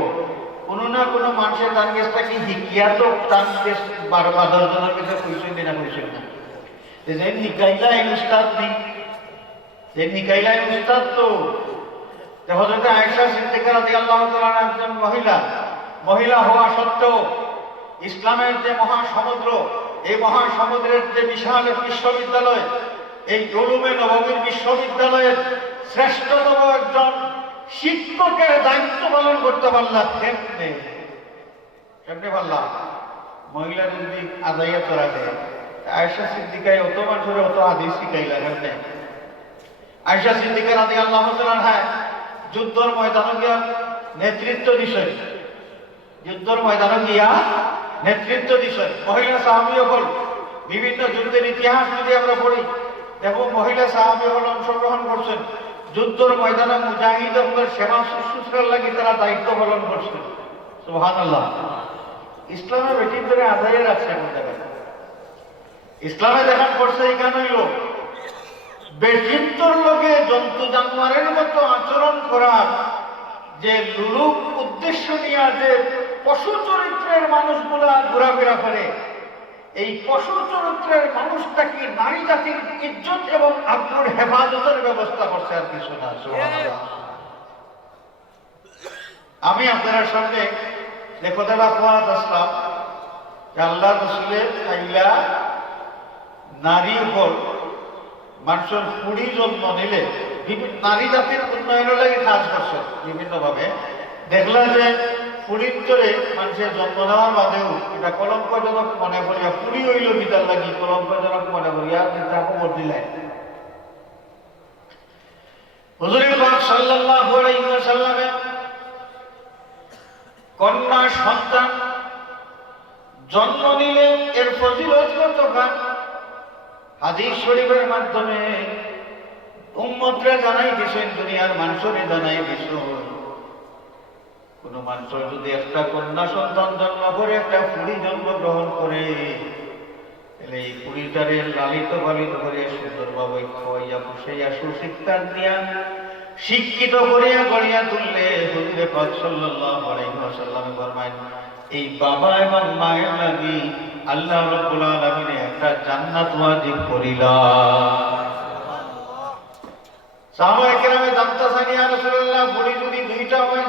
কোনো না কোনো মানুষের তার কাছটা কি শিখিয়া তো তার কাছ 12-15 জনের কাছে কইছেন না, কইছেন না। যে নিকাইলা এই উস্তাদ নেই, যে নিকাইলা এই উস্তাদ তো হযরত আয়েশা সিদ্দিকা রাদিয়াল্লাহু তাআলা একজন মহিলা হওয়া সত্ত্বেও ইসলামের যে মহাসমুদ্র, এই মহাসমুদ্রের যে বিশাল বিশ্ববিদ্যালয়, এই উলুমে নববীর বিশ্ববিদ্যালয়ের শ্রেষ্ঠতম একজন শিক্ষকের দায়িত্ব পালন করতে পারলাম। কেমনে পারলাম? মহিলা যদি আদাইয়া তোরা দেয়, আয়েশা সিদ্দিকায় অত মানুষের অত হাদিস শিখাইলা কেমনে? আয়েশা সিদ্দিকা রাদিয়াল্লাহু তাআলা আনহা যুদ্ধের ময়দানে গিয়া নেতৃত্ব দিছেন, মহিলা সাহাবী হল বিভিন্ন যুদ্ধের ইতিহাস যদি আমরা পড়ি, দেখো মহিলা সাহাবী হল অংশগ্রহণ করছেন যুদ্ধের ময়দানে, মুজাহিদদের সেবা শুশ্রূষার লাগি তারা দায়িত্ব পালন করছেন। সুবহানাল্লাহ। ইসলামের বেটির ধরে আদায় রাখছে, ইসলামে দেখান করছে এখানে হইল বেঠিন্তর লোকে জন্তু জানোয়ারের মতো আচরণ করার যে লুলুক উদ্দেশ্য নিয়ে যে পশু চরিত্রের মানুষগুলা ঘোরাফেরা করে, এই পশু চরিত্রের মানুষটাকে নারী জাতির ইজ্জত এবং আব্রুর হেফাজতের ব্যবস্থা করছে, আর কিছু না। আমি আপনার সামনে যে কথাটা কোয়াত আসলাম, আল্লাহ রসুলের খাইলা নারী উপর মানুষের কুড়ি জন্ম নিলে নারী জাতির উন্নয়নের লাগে কাজ করছে বিভিন্নভাবে। দেখলাম যে কুড়ির ধরে মানুষের জন্ম নেওয়ার বাদেও এটা কলঙ্কজনক মনে করিয়া কুড়ি হইল বিতার লাগি কলঙ্কজনক মনে করিয়া চিন্তা খবর দিলেন। হুজুর পাক সাল্লাল্লাহু আলাইহি ওয়াসাল্লামে কন্যা সন্তান জন্ম নিলে এর ফজিলত কতখান হাদিস শরীফের মাধ্যমে উম্মতরা জানাই দিয়েছেন, দুনিয়ার মানুষরে জানাই দিয়েছেন। কোন মানুষ যদি একটা কন্যা সন্তান জন্ম করে, একটা পুরী জন্মগ্রহণ করে, তাহলে এই পুরীটারে লালিত পালিত করে সুন্দরভাবে খাওয়াইয়া পুষাইয়া সুশিক্ষা দিয়া শিক্ষিত করিয়া গড়িয়া তুললে হুজুরে পাক সাল্লাল্লাহু আলাইহি ওয়াসাল্লাম ফরমায়, এই বাবা এবং মায়ের লাগি আল্লাহ রাব্বুল আলামিন একটা জান্নাত ওয়াজিব করিলেন। সাহাবায়ে কেরামে জানতেছেন, ইয়া রাসূলুল্লাহ, পুরী যদি দুইটা হয়,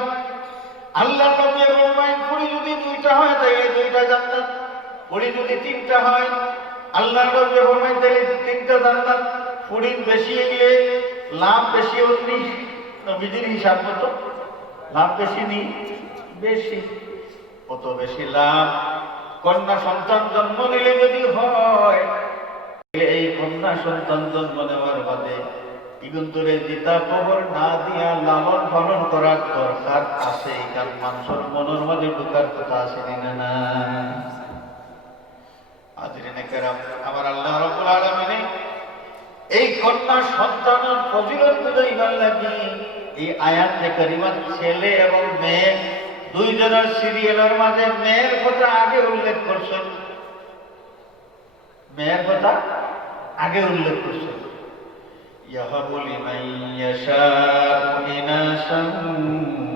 আল্লাহ নবী ফরমায় পুরী যদি দুইটা হয় তাহলে দুইটা জান্নাত, পুরী যদি তিনটা হয় আল্লাহ নবী ফরমায় তাহলে তিনটা জান্নাত। পুরী বেশি হইলে লাভ বেশি হইনি, নবীজির হিসাব মতো লাভ বেশি নি, বেশি কত বেশি লাভ। কন্যা সন্তান জন্ম নিলে যদি হয়, এই কন্যা সন্তান জন্ম নেওয়ার বাদে ইগুন্তরে দিতা খবর না দিয়া লালন পালন করার দরকার আছে। কারণ মানুষের মনের মাঝে ঢুকার কথা আছে না? আজরিনে কেরাম, আমার আল্লাহ রাব্বুল আলামিন এই কন্যা সন্তানের ফজিলত বুঝাইবার লাগি এই আয়াতে কারিমা ছেলে এবং মেয়ে দুইজনের সিরিয়ালের মাঝে মেয়ের কথা আগে উল্লেখ করছেন, মেয়ের কথা আগে উল্লেখ করছেন। ইয়াহাবু লিমান ইয়াশাউ ইনাসান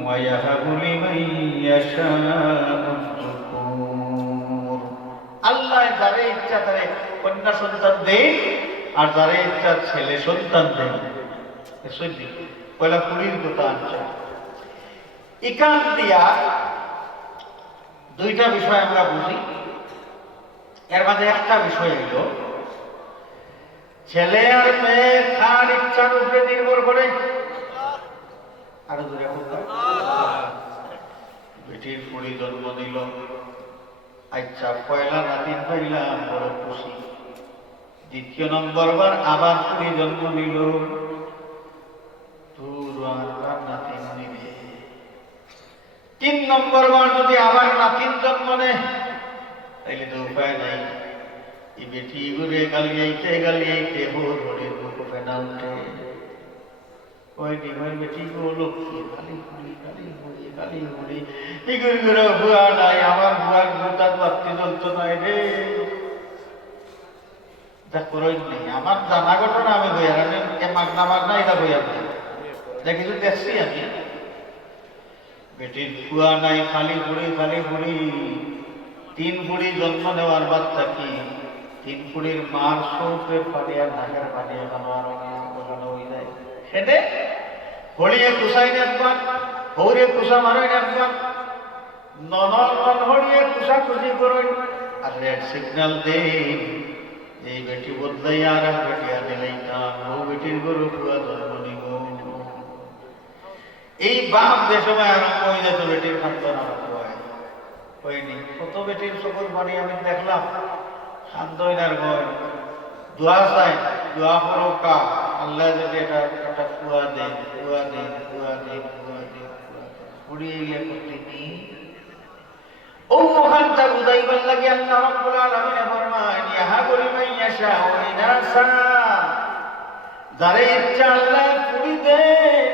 ওয়া ইয়াহাবু লিমান ইয়াশাউ যুকুর। আল্লাহ যারে ইচ্ছা তারে কন্যা সন্তান দেন, আর যারে ইচ্ছা ছেলে সন্তান দেন। পয়লা পুরীর কথা আনছে। এখান দিয়া দুইটা বিষয় আমরা বুঝি। এর মাঝে একটা বিষয় হইল ছেলে আর মেয়ে কার ইচ্ছার উপরে নির্ভর করে। আরো দূরে বেটির পুরী জন্ম দিল, আচ্ছা পয়লা নাতিন পাইলাম, বড় খুশি। দ্বিতীয় নম্বর বার আবার পুরী জন্ম নিল, নাতিন নিবে। 3 নম্বর বার যদি আবার নাতিন জন্ম নেয় তাইলে তো উপায় নাই। এই বেটি ঘুরে গালিয়াইতে হরির মুখ ফেনা উঠে, ওই ডিমের বেটি গো লক্ষ্মী গালি হুড়ি ইগুর ঘুরে ভুয়া নাই, আমার ভুয়ার ভুটার বাতি জ্বলত নাই রে। যা করই নেই, আমার জানা ঘটনা আমি বইয়া মাগনা এটা বইয়া দেখি দেখছি আমি। বেটির ফুয়া নাই, খালি ফুড়ি 3 ফুড়ি জন্ম নেওয়ার বাদ থাকি 3 ফুড়ির মার সৌপের পানিয়া নাকের পানিয়া বানানো হয়ে যায়। সেটা হলিয়ে কুসাই নেবার, হৌরে কুসা মারাই নেবার, নন হলিয়ে কুসা খুশি করই আর রেড সিগন্যাল দেই। এই বেটি বদলাই আর বেটি আনেলাই না, ও বেটির গরু ফুয়া জন্ম নিব। এই বাপ যে সময় আরম্ভ হয়ে যেত বেটির খান্তন আরম্ভ হয়নি। কত বেটির চকুর পানি আমি দেখলাম, খান্তনার ভয় দোয়া চাই, দোয়া করো কা আল্লাহ যদি এটা একটা কুয়া দেন উড়িয়ে করতে ও ওখানটা বুঝাইবার লাগে আল্লাহ রাব্বুল আলামিন ফরমান, ইয়াহাবু লিমান ইয়াশাউ ইনাসা, যারে ইচ্ছা আল্লাহ পুরি দেন।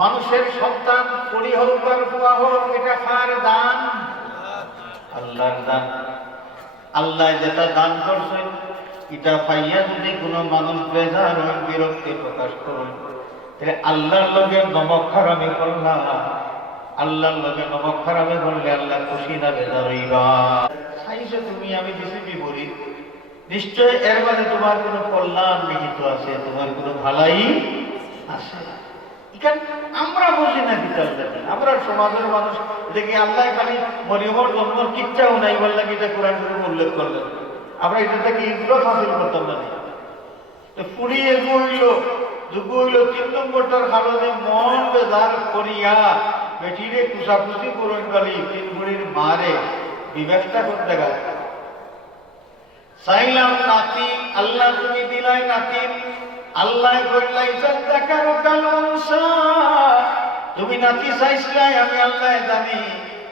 মানুষের সন্তান পুরি হোক আর ফুয়া হোক, এটা কার দান? আল্লাহর দান। আল্লাহ যেটা দান করছেন এটা পাইয়া যদি কোনো মানুষ বেজার হয়, বিরক্তি প্রকাশ করেন, তাহলে আল্লাহর লগে নমক হারামি করলাম। আল্লাহর লগে নমক হারামি করলে আল্লাহ খুশি না বেজার হইবা। চাইছো তুমি আমি দিছি বিপরীত, নিশ্চয় এর মানে তোমার কোনো কল্যাণ নিহিত আছে, তোমার কোনো ভালাই আছে। আমরা বুঝি না বিচার দেখি। আমরা সমাজের মানুষ দেখি আল্লাহ খালি মরিয়মর জন্মর কিচ্ছাও নাই বললাম এটা কোরআন শরীফে উল্লেখ করলেন, আমরা এটা থেকে ইজ্জত হাসিল করতাম না। ফুরিয়ে হইল দুঃখ হইল 3 নম্বরটার কারণে মন বেজার করিয়া বেটিরে কুসাকুসি করুন গালি 3 বুড়ির মারে বিবেকটা করতে গেল। চাইলাম নাতি, আল্লাহ তুমি দিলাই নাতি, আল্লাহ কইলাই যাকারু কাল উনসা, তুমি নাতি চাইছিলাই আমি আল্লাহ জানি।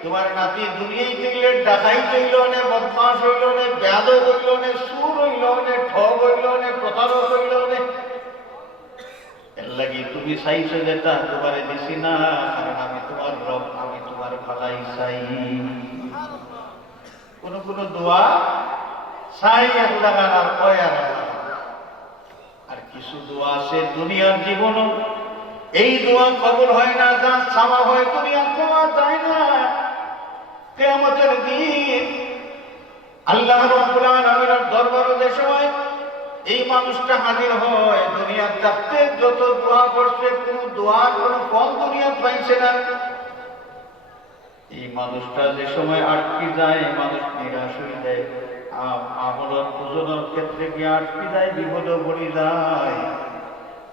তোমার নাতি দুনিয়ায় থাকলে ডাকাই হইল নে, বদমাস হইল নে, বেয়াদব হইল নে, সুর হইল নে, ঠগ হইল নে, প্রতারক হইল নে, এর লাগি তুমি চাইছো যেটা তোমারে দিছি না, কারণ আমি তোমার রব, আমি তোমার ভালাই চাই। কোন কোন দোয়া চাই আল্লাহ আর কয় আর আর কিছু দোয়া আছে দুনিয়ার জীবনও এই দোয়া কবুল হয় না, যা চাওয়া হয় দুনিয়ার পাওয়া যায় না। কিয়ামতের দিন আল্লাহ রাব্বুল আলামিনের দরবারে যে সময় এই মানুষটা হাজির হয়, দুনিয়ার থাকতে যত দোয়া করছে কোন দোয়ার কোন ফল দুনিয়া পাইছে না, এই মানুষটা যে সময় আটকে যায় মানুষ নিরাশ হয়ে যায়, আমলের পূজনের ক্ষেত্রে গিয়ে আটকে যায়, বিপদে পড়ে যায়,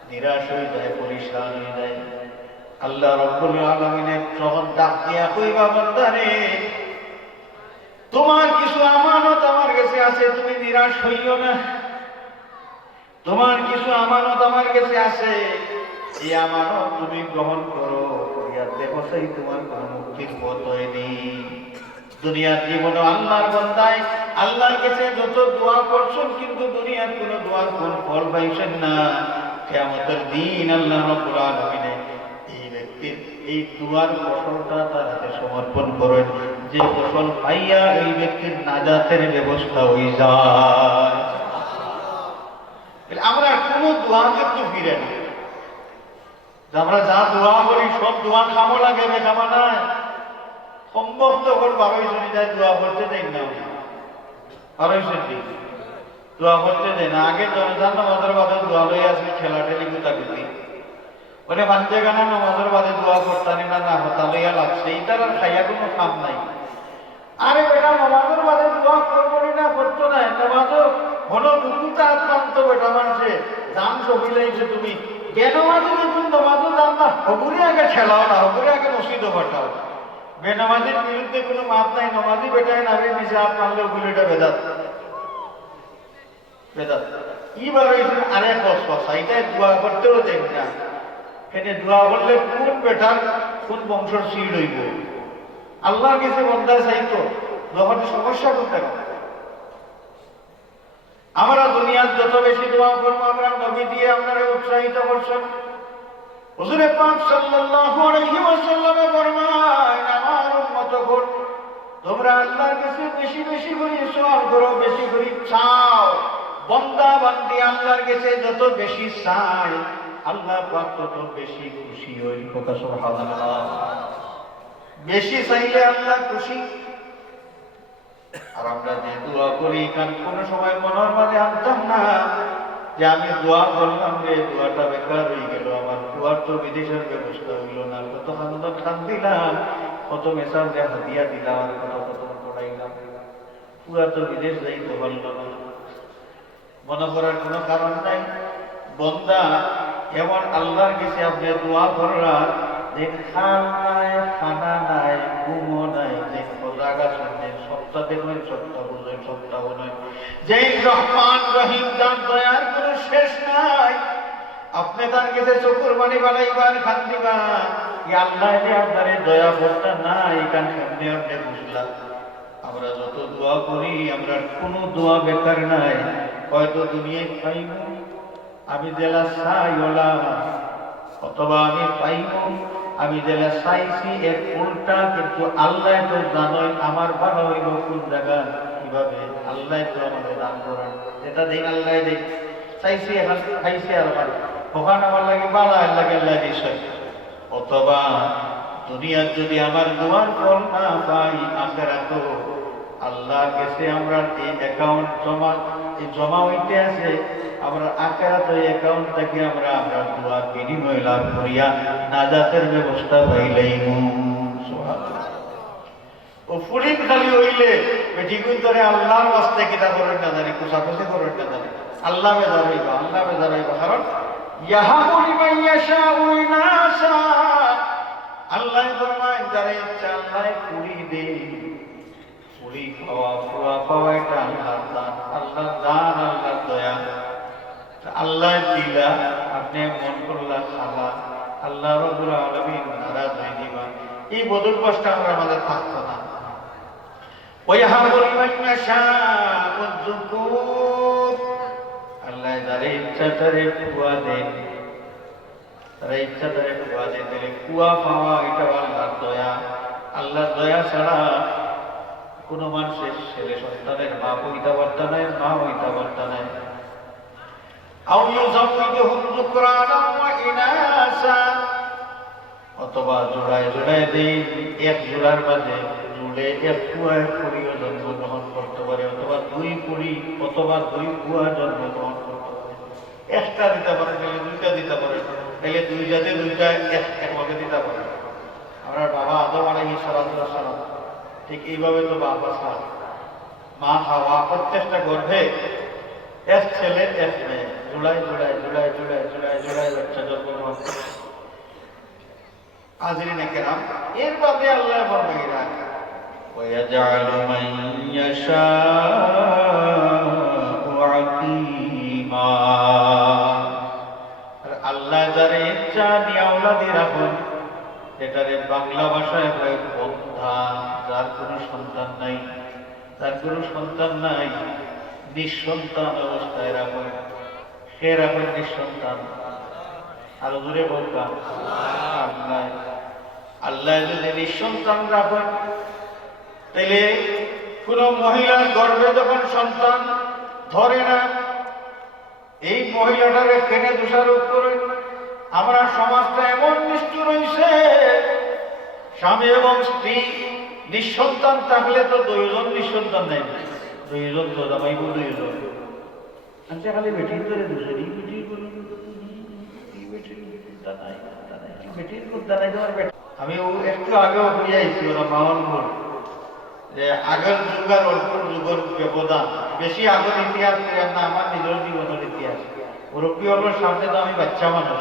নিরাশ হয়ে যায়, পরিশান হয়ে যায়। আল্লাহ রাব্বুল আলামিনের তখন ডাক দিয়া কইবা বান্দারে তোমার কিছু আমানত আমার কাছে আছে, তুমি নিরাশ হইও না, তোমার কিছু আমানত আমার কাছে আছে, এই আমানত তুমি গ্রহণ করো, দেখো সেই তোমার কোন মুক্তির পথ হয়নি। দুনিয়ার জীবনে আল্লাহর বান্দায় আল্লাহর কাছে যত দোয়া করছেন কিন্তু দুনিয়ার কোন দোয়ার কোন ফল পাইছেন না, কিয়ামতের দিন আল্লাহ রাব্বুল আলামিন এই ব্যক্তির এই দোয়ার ফসলটা তার হাতে সমর্পণ করেন, যে ফসল পাইয়া এই ব্যক্তির নাজাতের ব্যবস্থা হয়ে যায়। আমরা কোন দোয়া কিন্তু ফিরে না, আমরা যা দোয়া করি সব দোয়া খামো লাগে, বেখামা নাই, সম্ভব তখন বাবাই শুনি যায় দোয়া করতে দেয় না, বাবাই শুনি দোয়া করতে দেয় না। আগে জনজান নামাজের বাদে দোয়া লইয়া আসলে ঠেলা ঠেলি গুতাগুতি ওরে বান্ধে গানা নামাজের বাদে দোয়া করতানি না, না হতা লইয়া লাগছে, এইটার আর খাইয়া কোনো কাম নাই। আরে বেটা নামাজের বাদে দোয়া করবো না, করতো না, নামাজও হলো দুটা আত্মান্ত বেটা মানুষে দাম সবিলাইছে, তুমি বেনামাজি দেখুন নামাজও দাম না, হবুরে আগে ঠেলাও না, হবুরে আগে মসজিদও ফাটাও। বেনামাজির বিরুদ্ধে কোনো মাপ নাই, নামাজি বেটায় নামে নিচে আপ মানলে ওগুলো এটা বেদাত বেদাত। এইবার আরেক কথা এটাই দোয়া করতেও দেখ না, এখানে দোয়া করলে কোন বেটার কোন বংশর সিল হইব, আল্লাহর কাছে বন্দা চাইতো যখন সমস্যা করতে পারে। আমরা দুনিয়ার যত বেশি দোয়া করবো আমরা নবী দিয়ে আপনারা উৎসাহিত করছেন। হুজুর পাক সাল্লাল্লাহু আলাইহি ওয়াসাল্লামে ফরমায় আমার উম্মতগণ তোমরা আল্লাহর কাছে বেশি বেশি করে সওয়াল করো, বেশি করে চাও। বান্দা বান্দি আল্লাহর কাছে যত বেশি চায় আল্লাহ পাক তত বেশি খুশি হয়। কথা সুবহানাল্লাহ। বেশি চাইলে আল্লাহ খুশি। আর আমরা যে দোয়া করি কারণ কোনো সময় মনের মাঝে আনতাম না যে আমি দোয়া করলাম রে দোয়াটা বেকার হয়ে গেল, আমার দোয়ার তো বিদেশের ব্যবস্থা হইল না, কত খান্দন খান দিলাম, কত মেসাল দিয়ে হাতিয়া দিলাম, আর কত কত পড়াইলাম, পুরা তো বিদেশ যাইতে পারল না। মনে করার কোনো কারণ নাই। বন্দা এমন আল্লাহর কাছে আপনি দোয়া করলাম যে খান নাই, খানা নাই, ঘুমো নাই, যে জায়গা শুনছেন সপ্তাহ দেখবেন, সপ্তাহ বুঝবেন, সপ্তাহ নয়, যে রহমান রহিম যার দয়ার কোনো শেষ নাই, আপনি তার কাছে চকুর বাণী বানাইবার খান দিবা আল্লাহ আপনার দয়া করতে না, এখান সামনে আপনি বুঝলাম। আমরা যত দোয়া করি আমরা কোনো দোয়া বেকার নাই। হয়তো দুনিয়ায় পাইব আমি জেলা চাই ওলা, অথবা আমি পাইব আমি জেলা চাইছি এর উল্টা, কিন্তু আল্লাহ তো জানোই আমার ভালো হইব কোন জায়গা কিভাবে, আল্লাহ তো আমাদের দান করেন, এটা দিন আল্লাহ দিন চাইছি এখন খাইছি, আর ওখানে আমার লাগে বালা লাগে আল্লাহ দিছে। অথবা দুনিয়ার যদি আমার দোয়ার ফল না পাই, আখেরাত আল্লাহ কাছে আমরা এই অ্যাকাউন্ট জমা এই জমা হইতে আছে, আমরা আখিরাত ওই অ্যাকাউন্ট থেকে আমরা দোয়া বিনিময় লাভ করিয়া নাজাতের ব্যবস্থা পাইলাইমু। সুবহানাল্লাহ। ও ফুলিন খালি হইলে বেটিগুন ধরে আল্লাহর ওয়াস্তে কিতা করেন না জানি, কুসাকুসি করেন না জানি, আল্লাহ বেজার হইবা, আল্লাহ বেজার হইবা। কারণ ইয়াহাবু লিমান ইয়াশাউ ইনাসা, আল্লাহ ফরমায় যারা ইচ্ছা আল্লাহ ফুলি দেয়। ফুলি পাওয়া ফুয়া পাওয়া এটা আল্লাহর দান, আল্লাহর দান, আল্লাহর দয়া। আল্লাহ দিলা আপনি মন করলা খালা, আল্লাহ রাব্বুল আলামিন নারাজ হয়ে দিবা, এই বদল কষ্ট আমরা আমাদের থাকতো না। ওয়াহাবু লিমান ইয়াশাউ যুকুর, আল্লাহ যারা ইচ্ছা তারে ফুয়া দেন, তারা ইচ্ছা তারে ফুয়া দেন। দিলে কুয়া পাওয়া এটা আল্লাহর দয়া। আল্লাহর দয়া ছাড়া কোন মানুষের ছেলে সন্তানের মা হইতে পারত না, মা হইতে পারত না। অথবা জোড়ায় জোড়ায় দেই, এক জোড়ার মাঝে জুড়ে এক কুয়া কুড়িও জন্মগ্রহণ করতে পারে, অথবা দুই কুড়ি অথবা দুই কুয়া জন্মগ্রহণ করতে পারে। একটা দিতে পারে, তাহলে দুইটা দিতে পারে, তাহলে দুই জাতে দুইটা একভাবে দিতে পারে। আমরা বাবা আদম আলাইহিস সালাম ঠিক এইভাবে তো বাবা সাল মা হাওয়া প্রত্যেকটা গর্ভে এক ছেলে এক মেয়ে, জোড়ায় জোড়ায় জোড়ায় জোড়ায় জোড়ায় জোড়ায় বাচ্চা জন্মগ্রহণ করে। হাজিরিনে কেরাম, এর বাদে আল্লাহ ফরমাইরা ওয়ায়াজআলু মান ইয়াশাউ আকিমা, আল্লাহ যারে ইচ্ছা নিয়া ওলাদি রাখেন, এটারে বাংলা ভাষায় কয় বন্ধা। যার কোনো সন্তান নাই, তার কোনো সন্তান নাই, নিঃসন্তান অবস্থায় রাখেন, সে রাখেন নিঃসন্তান। আরো দূরে বলতাম আল্লাহ, আল্লাহ যদি নিঃসন্তান রাখেন, তাহলে কোন মহিলার গর্ভে যখন সন্তান ধরে না, এই মহিলাটাকে কেনে দোষারোপ করে। আমরা সমাজটা এমন নিষ্ঠুর হইছে, স্বামী এবং স্ত্রী নিঃসন্তান থাকলে তো দুইজন নিঃসন্তান নেই, দুইজন তো জামাইব, দুইজন আচ্ছা খালি বেটির ধরে দুজনই বেটির আমি একটু আগেও বুঝাইছি, ওরা মাহনপুর যে আগের যুগ আর অল্পর যুগের ব্যবধান বেশি। আগের ইতিহাস করেন না, আমার নিজের জীবনের ইতিহাস। মুরব্বী হলোর সামনে তো আমি বাচ্চা মানুষ,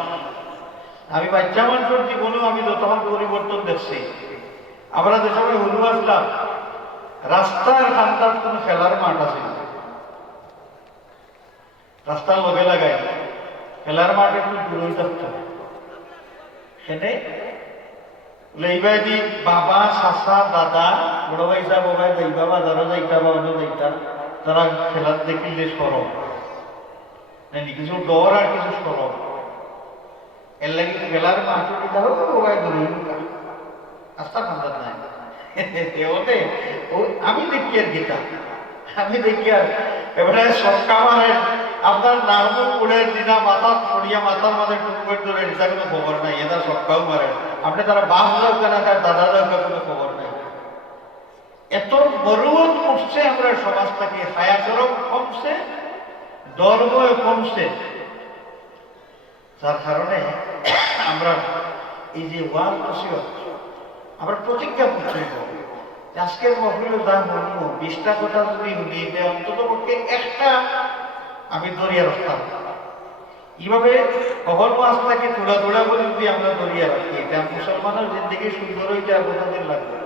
আমি বাচ্চা মানুষের জীবনেও আমি যতক্ষণ পরিবর্তন দেখছি। আমরা যে সময় হুলু আসলাম, রাস্তার খান্দার কোন খেলার মাঠ আছে, রাস্তার লগে লাগাই খেলার মাঠ একটু দূরই থাকতো। সেনে লেইবাই বাবা চাচা দাদা বড় ভাই সাহেব ভাই যাইবা বাজারও যাইতা বা অন্য যাইতা, তারা খেলার দেখিলে সরব নাকি কিছু ডর আর কিছু সরব। এর লাগে খেলার মাঠ ভাই ধরে রাস্তা খান্দার নাই ওতে আমি দেখি আর গীতা, আমি দেখি আর এবারে সরকার মানে আপনার নাম উড়ে দিনা মাথা পড়িয়া মাথার মাঝে টুকর ধরে এটা কোনো খবর নাই, এটা সবকাও মারে। আপনি তারা বাপ যাও কেনা, তার দাদা যাও কোনো খবর নাই। এত বরুদ উঠছে আমরা সমাজ থেকে, হায়াচরম কমছে, ধর্ম কমছে, যার কারণে আমরা এই যে ওয়াল নসিহত আমরা প্রতিজ্ঞা করতে হবে। আজকের মহফিলের দাম বলব 20টা কথা যদি উনিতে অন্তত পক্ষে একটা আমি দরিয়া রাখতাম। এইভাবে কখন মাস থাকে তোলা তোলা করে যদি আমরা দরিয়া রাখি, এটা মুসলমানের জিন্দিগি সুন্দর হইতে আর কতদিন লাগবে।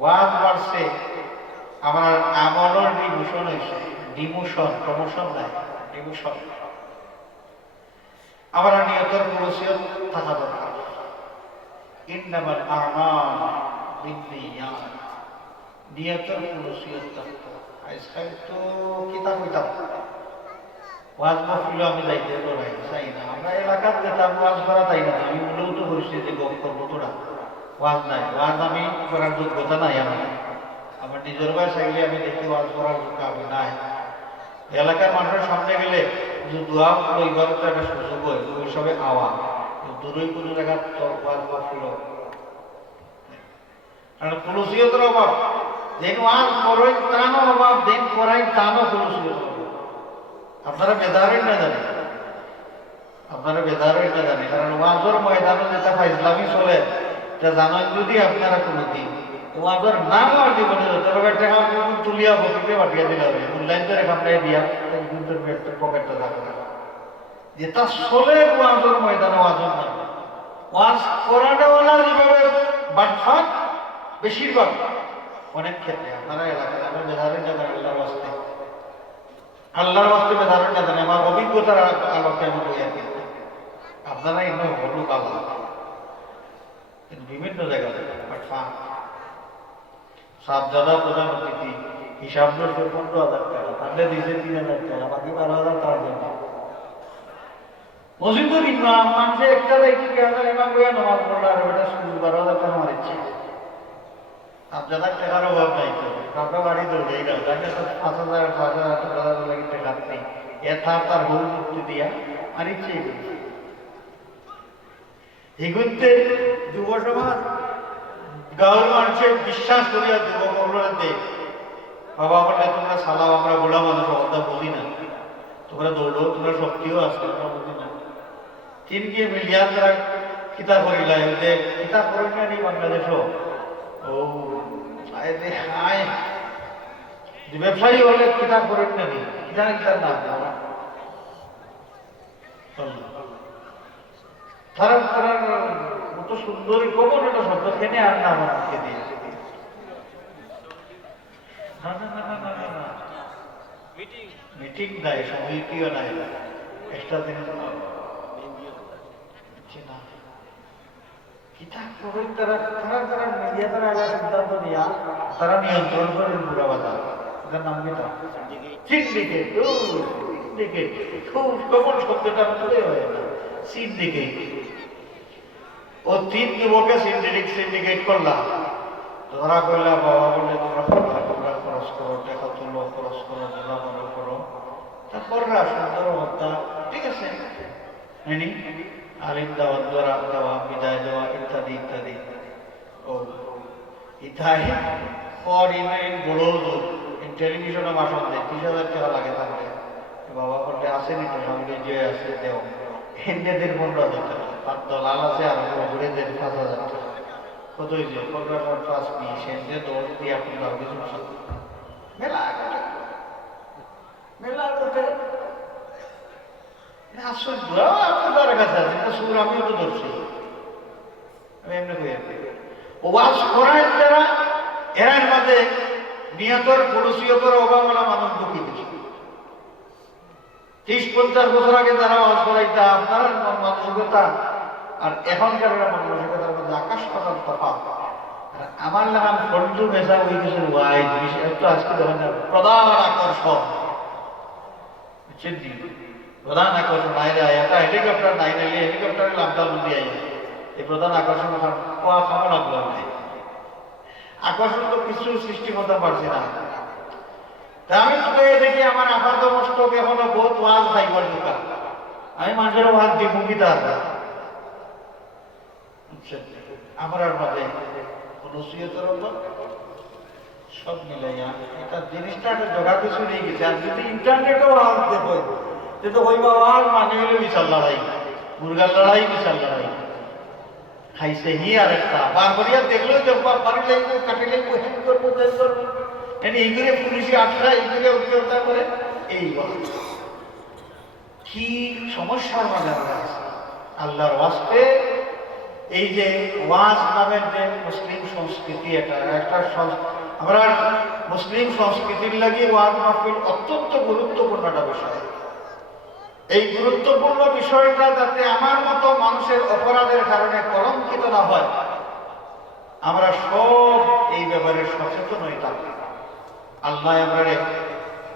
ওয়াজ বাড়ছে, আমার আমলের ডিমোশন হয়েছে, ডিমোশন প্রমোশন নাই, ডিমোশন। আমরা নিয়তের প্রবসিয়ত থাকা দরকার। ইন্নামাল আমাল বিন্নিয়াত, নিয়তের প্রবসিয়ত থাকতো। আজকাল তো কিতাব হইতাম ওয়াজ মাহফিল আমি যাইতে তো নাই, চাই না। আমরা এলাকার যেতাম ওয়াজ করা তাই না, আমি বলেও তো বসছি যে গপ করবো তোরা ওয়াজ নাই, ওয়াজ আমি করার যোগ্যতা নাই। আমার নিজের ভাই চাইলে আমি দেখি ওয়াজ করার যোগ্য আমি নাই। এলাকার মানুষের সামনে গেলে দোয়া লইবার তো একটা সুযোগ হয়, ওই সবে আওয়া দূরই কোনো জায়গার ওয়াজ মাহফিল কারণ কলসিয়তের অভাব। দিন ওয়াজ করেন তানো অভাব, দিন করাই তানো খুলুসি। আপনারা বেদারই না জানেন, আপনারা বেদারই না জানেন, কারণ ওয়াজর ময়দানে যেটা ফাইজলামি চলে এটা জানেন। যদি আপনারা কোনোদিন ওয়াজর নাম আর জীবনে তবে টাকা তুলিয়া বকিতে পাঠিয়ে দিলে হবে, মূল্যায়ন করে কামড়াই দিয়া কিন্তু পকেটটা থাকবে না। যেটা চলে ওয়াজর ময়দানে ওয়াজর নাম, ওয়াজ করাটাওয়ালা যেভাবে বাটফাট বেশিরভাগ অনেক ক্ষেত্রে আপনারা এলাকায় আমরা বেধারণ জানেন, আল্লাহর বাস্তে আল্লাহর বাস্তে বেধারণ জানেন। আমার অভিজ্ঞতার আলোকে আমি বই আর কি, আপনারা এমন হলুক আল্লাহ কিন্তু বিভিন্ন জায়গায় বাটফাট সাবজাদা প্রধান অতিথি হিসাব করছে 15,000 টাকা, তাহলে দিয়েছে 3,000 টাকা, বাকি 12,000 তার জন্য। মসজিদুর ইমাম মানুষের একটা দেখি ইমাম বইয়া নামাজ পড়লো আর ওটা শুরু 12,000 টাকা মারিচ্ছে। আপনাদের টাকার অভাব নাই তো, আপনার বাড়ি দৌড়েই না, তাকে 5,000 5,000 টাকা লাগে টাকা নেই, তার বহু মুক্তি দিয়া মারিচ্ছে। এগুলোতে যুব সমাজ গাঁওয়ের মানুষের বিশ্বাস করিয়া যুবকরা দেয়, বাবা আমাদের তোমরা সালাও, আমরা গোলা মানুষ কথা বলি না, তোমরা দৌড়ো, তোমরা শক্তিও আছে, আমরা বুঝি না। তিনকে মিলিয়া তারা কিতাব করিলা, যে কিতাব করি না এই বাংলাদেশও। ও ব্যবসায়ী হলে কিতাব করেন না নি, কিতাব কিতাব না তারা তারা মতো সুন্দরী কখন একটা শব্দ খেনে আর না আমাকে দিয়েছে। মিটিং নাই, সমিতিও নাই, একটা দিন তারা নিয়ন্ত্রণ করেন পুরা বাজার, এটার নাম কিতা সিন্ডিকেট। খুব কমন শব্দটা মনে হয় না, সিন্ডিকেট। ও 3 যুবকে সিন্ডিকেট করলাম, ধরা করলা, বাবা বললে তোমরা খরচ করো, টাকা তুলো, খরচ করো, ধরা বড় করো, তারপর সুন্দর হত্যা, ঠিক আছে, আলিম দেওয়া, দোয়া দেওয়া, বিদায় দেওয়া ইত্যাদি ইত্যাদি। ও ইতাই পর বড় টেলিভিশনে ভাষণ দেয়, 30,000 টাকা লাগে থাকলে, বাবা বললে আসেনি তো সঙ্গে যে আছে দেও, হিন্দিদের 15,000 টাকা, তার দলাল আছে আর ঘুরে দেন 5,000 টাকা। কত হয়েছে 15 পাঁচ 20, হিন্দি 10 দিয়ে আপনি কিছু মেলা মেলা আশ্চর্য। আপনার কাছে আছে সুর, আমিও তো ধরছি, আমি এমনি কই ওয়াজ করায় যারা এরার মাঝে নিয়তর পুরুষিয়তর অভাবনা মানুষ ঢুকি দিচ্ছে। 30-50 বছর আগে যারা ওয়াজ করাইতা আপনার মানসিকতা আর এখনকার মানসিকতার মধ্যে আকাশ পাতাল তফাৎ। আমার লাগান ফন্ডু মেশা ওই কিছু ওয়াইজ বিষয় তো আজকে ধরেন প্রধান আকর্ষণ, বুঝছেন জি, প্রধান আকর্ষণ বাইরে একটা হেলিকপ্টার নাই নাইলে হেলিকপ্টারের লাভটা বুঝি আই, এই প্রধান আকর্ষণ কোয়া খামো লাগলো নাই, আকর্ষণ তো কিছু সৃষ্টি করতে পারছি না। তা আমি তো দেখি আমার আপাত মস্তক এখনো বহুত ওয়াজ খাইবার দোকান, আমি মানুষের ওয়াজ দিমুখিতা আছে আমার মাঝে নসিহতের সব মিলাইয়া এটা জিনিসটা একটা জগা কিছু নিয়ে গেছে। আর যদি ইন্টারনেটও আওয়াজ দেখো তো হইবা আওয়াজ মানে হইলে বিশাল লড়াই, মুরগার লড়াই, বিশাল লড়াই খাইছে হি আর একটা বার করিয়া দেখলেও দেখবার পারি লাগবো, কাটি লাগবো, হেন করবো, তেন করবো, এইগুলো পুলিশি আটটা এইগুলো অভিজ্ঞতা করে। এই কি সমস্যার মাঝে আমরা আছি আল্লাহর ওয়াস্তে। এই যে ওয়াজ নামের যে মুসলিম সংস্কৃতি, এটা একটা আমরা মুসলিম সংস্কৃতির লাগি ওয়াজ মাহফিল অত্যন্ত গুরুত্বপূর্ণ একটা বিষয়। এই গুরুত্বপূর্ণ বিষয়টা যাতে আমার মতো মানুষের অপরাধের কারণে কলঙ্কিত না হয়, আমরা সব এই ব্যাপারে সচেতন হয়ে থাকি। আল্লাহ আমরা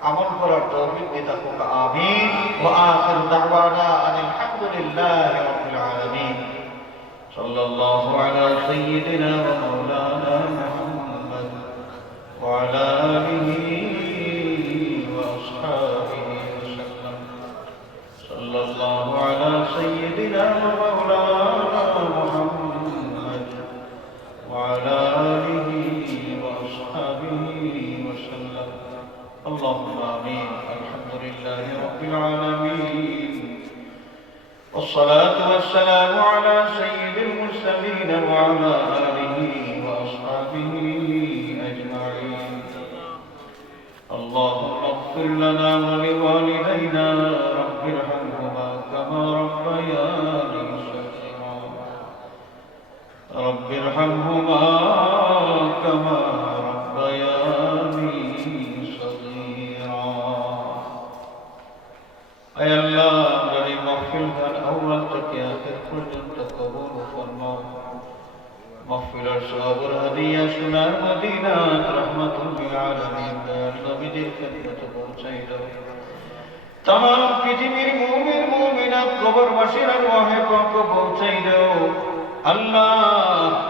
আমল করার তৌফিক দিয়ে থাকুক, আমিন। ওয়া আখিরু দাওয়ানা আনিল হামদুলিল্লাহি রাব্বিল আলামিন। সাল্লাল্লাহু আলা সাইয়্যিদিনা ওয়া মাওলানা মুহাম্মদ ওয়া আলা আলিহি ওয়া আসহাবিহি ওয়াসাল্লাম। সাল্লাল্লাহু আলা সাইয়্যিদিনা ওয়া মাওলানা মুহাম্মদ ওয়া আলা আলিহি ওয়া আসহাবিহি لله رب العالمين والصلاة والسلام على سيد المرسلين وعلى آله وأصحابه أجمعين اللهم اغفر لنا ولوالدينا رب ارحمهما كما ربياني صغيرا رب ارحمهما كما ربياني صغيرا اے اللہ میری محفل کا اول تک آخر پرجنت قبول فرماؤ محفل الصحاب الهدیہ سنار مدینہ رحمت للعالمین নবীদের খেদমতে পৌঁছাই দাও तमाम পৃথিবীর মুমিন মুমিনাত কবরবাসীর রহে পাক পৌঁছাই দাও আল্লাহ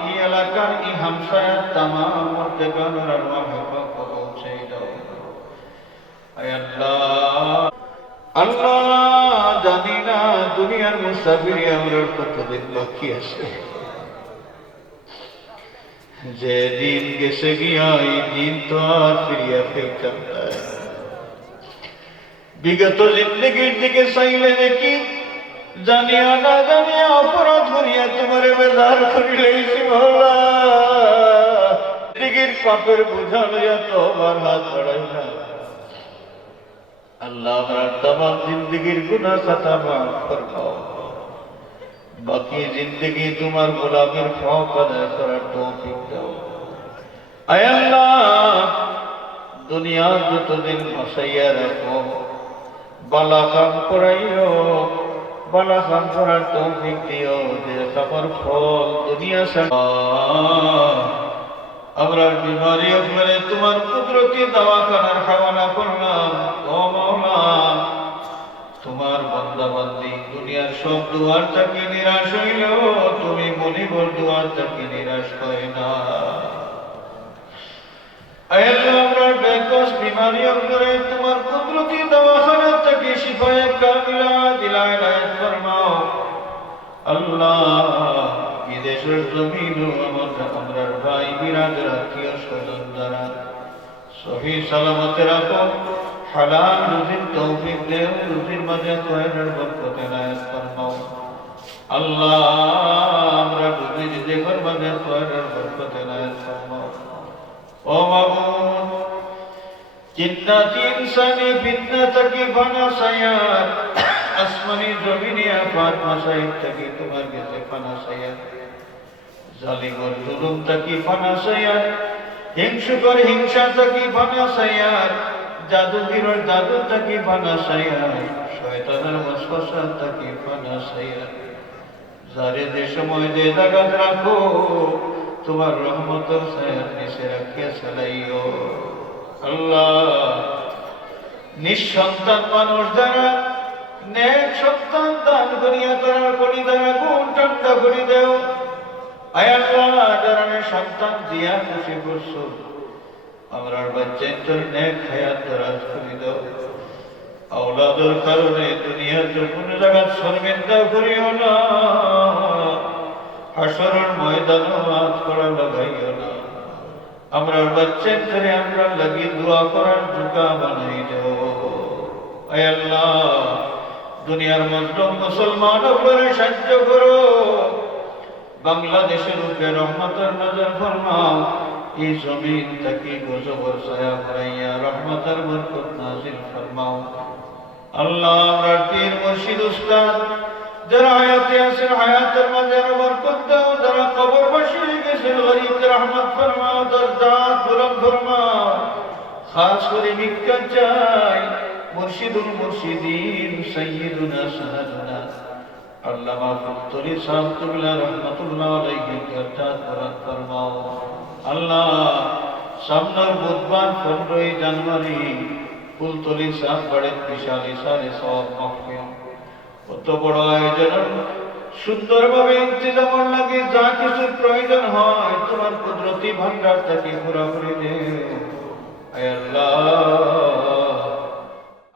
এই এলাকার এই হামসায়াত तमाम মুর্দেগানের রহে পাক পৌঁছাই দাও আয় আল্লাহ আল্লাহ জানি না দুনিয়ার মুসাফির আমরা কতদিন বাকি আছে যে দিন গেছে গিয়া এই দিন তো আর ফিরিয়া পেতাম না বিগত জিন্দগির দিকে চাইলে দেখি জানিয়া না জানিয়া অপরাধ করিয়া তোমার বেজার করিলেছি ভোলা জিন্দগির পাপের বোঝা লইয়া তো আমার হাত বাড়াই না আল্লাহ আমার तमाम জিন্দগির গুনাহ খাতা মাফ ফরমাও বাকি জিন্দগি তোমার গোলামের হক আদায় করার তৌফিক দাও আয় আল্লাহ দুনিয়া যতদিন বসাইয়া রাখো বালা কাম করাইও বালা কাম করার তৌফিক দিও যে সবার ফল দুনিয়া ছাড়া আমরা বিমারি করে তোমার কুদরতি দওয়াখানার খাওয়ানা করলাম ও মাওলা তোমার বান্দা বান্দি দুনিয়ার সব দুয়ার থেকে নিরাশ হইলেও তুমি মনিবর দুয়ার থেকে নিরাশ হয় না আমরা বেকস বিমারি করে তোমার কুদরতি দওয়াখানা থেকে শিফায়ে কামিলা দিলায় নায়াত ফরমাও আল্লাহ বিদেশের জমিনও আমরার ভাই বিরাদের আত্মীয় স্বজন দ্বারা সহি সালামতে রাখো হালাল রুজির তৌফিক দেও রুজির মাঝে খয়রের বরকত এনায়েত ফরমাও আল্লাহ আমরা রুজি রিজিকের মাঝে খয়রের বরকত এনায়েত ফরমাও ও মাবুদ জিন্নাতি ইনসানি ফিতনা থেকে বানাসায়াত আসমানি জমিনে আফাত মাসাইব থেকে তোমার কাছে বানাসায়াত জালিমর জুলুম থেকে বানাসায়াত হিংসুকর হিংসা থেকে বানাসায়াত জাদুগিরর জাদু থেকে বানাসায়াত শয়তানের ওয়াসওয়াসা থেকে বানাসায়াত যারে যে সময় যে জায়গায় রাখো তোমার রহমতের ছায়ার নিচে রাখিয়া চালাইও আল্লাহ নিঃসন্তান মানুষ যারা নেক সন্তান দান করিয়া তারা করি দ্বারা গুণ ঠান্ডা করি দেও আয় আল্লাহ যারা সন্তান দিয়া খুশি করছো আমরার বাচ্চাই তোর নেক হায়াত দরাজ করি দাও আওলাদের কারণে দুনিয়ার কোনো জায়গায় শর্মিন্দা করিও না হাসরের ময়দানও হাত করা লাগাইও না আমরার বাচ্চাই ধরে আমরা লাগি দোয়া করার জুকা বানাই দেও আয় আল্লাহ দুনিয়ার মজলুম মুসলমান উপরে সাহায্য করো বাংলাদেশের উপরে রহমতের নজর ফরমাও এই জমিন থেকে গজবর ছায়া করাইয়া রহমতের বরকত নাযিল ফরমাও আল্লাহ আমরা পীর মুর্শিদ উস্তাদ যারা হায়াতে আছেন হায়াতের মাঝে বরকত দাও যারা কবরবাসী হয়ে গেছেন গরিবদের রহমত ফরমাও দরজাত বুলন্দ ফরমাও খাস করে ভিক্ষা চাই মুর্শিদুল মুর্শিদিন সাইয়্যিদুনা সাহাদুনা আল্লামা ফুলতলি সাহেব তুল্লাহ রহমাতুল্লাহ আলাইহি দরজাত বুলন্দ ফরমাও আল্লাহ সামনের বুধবার 15 জানুয়ারি ফুলতলি সাহেব বড় বিশাল ইসারে সওয়াব মাহফিল কত বড় আয়োজন সুন্দরভাবে ইন্তজাম লাগে যা কিছু প্রয়োজন হয় তোমার কুদরতি ভান্ডার থেকে পুরো করে দেও আয় আল্লাহ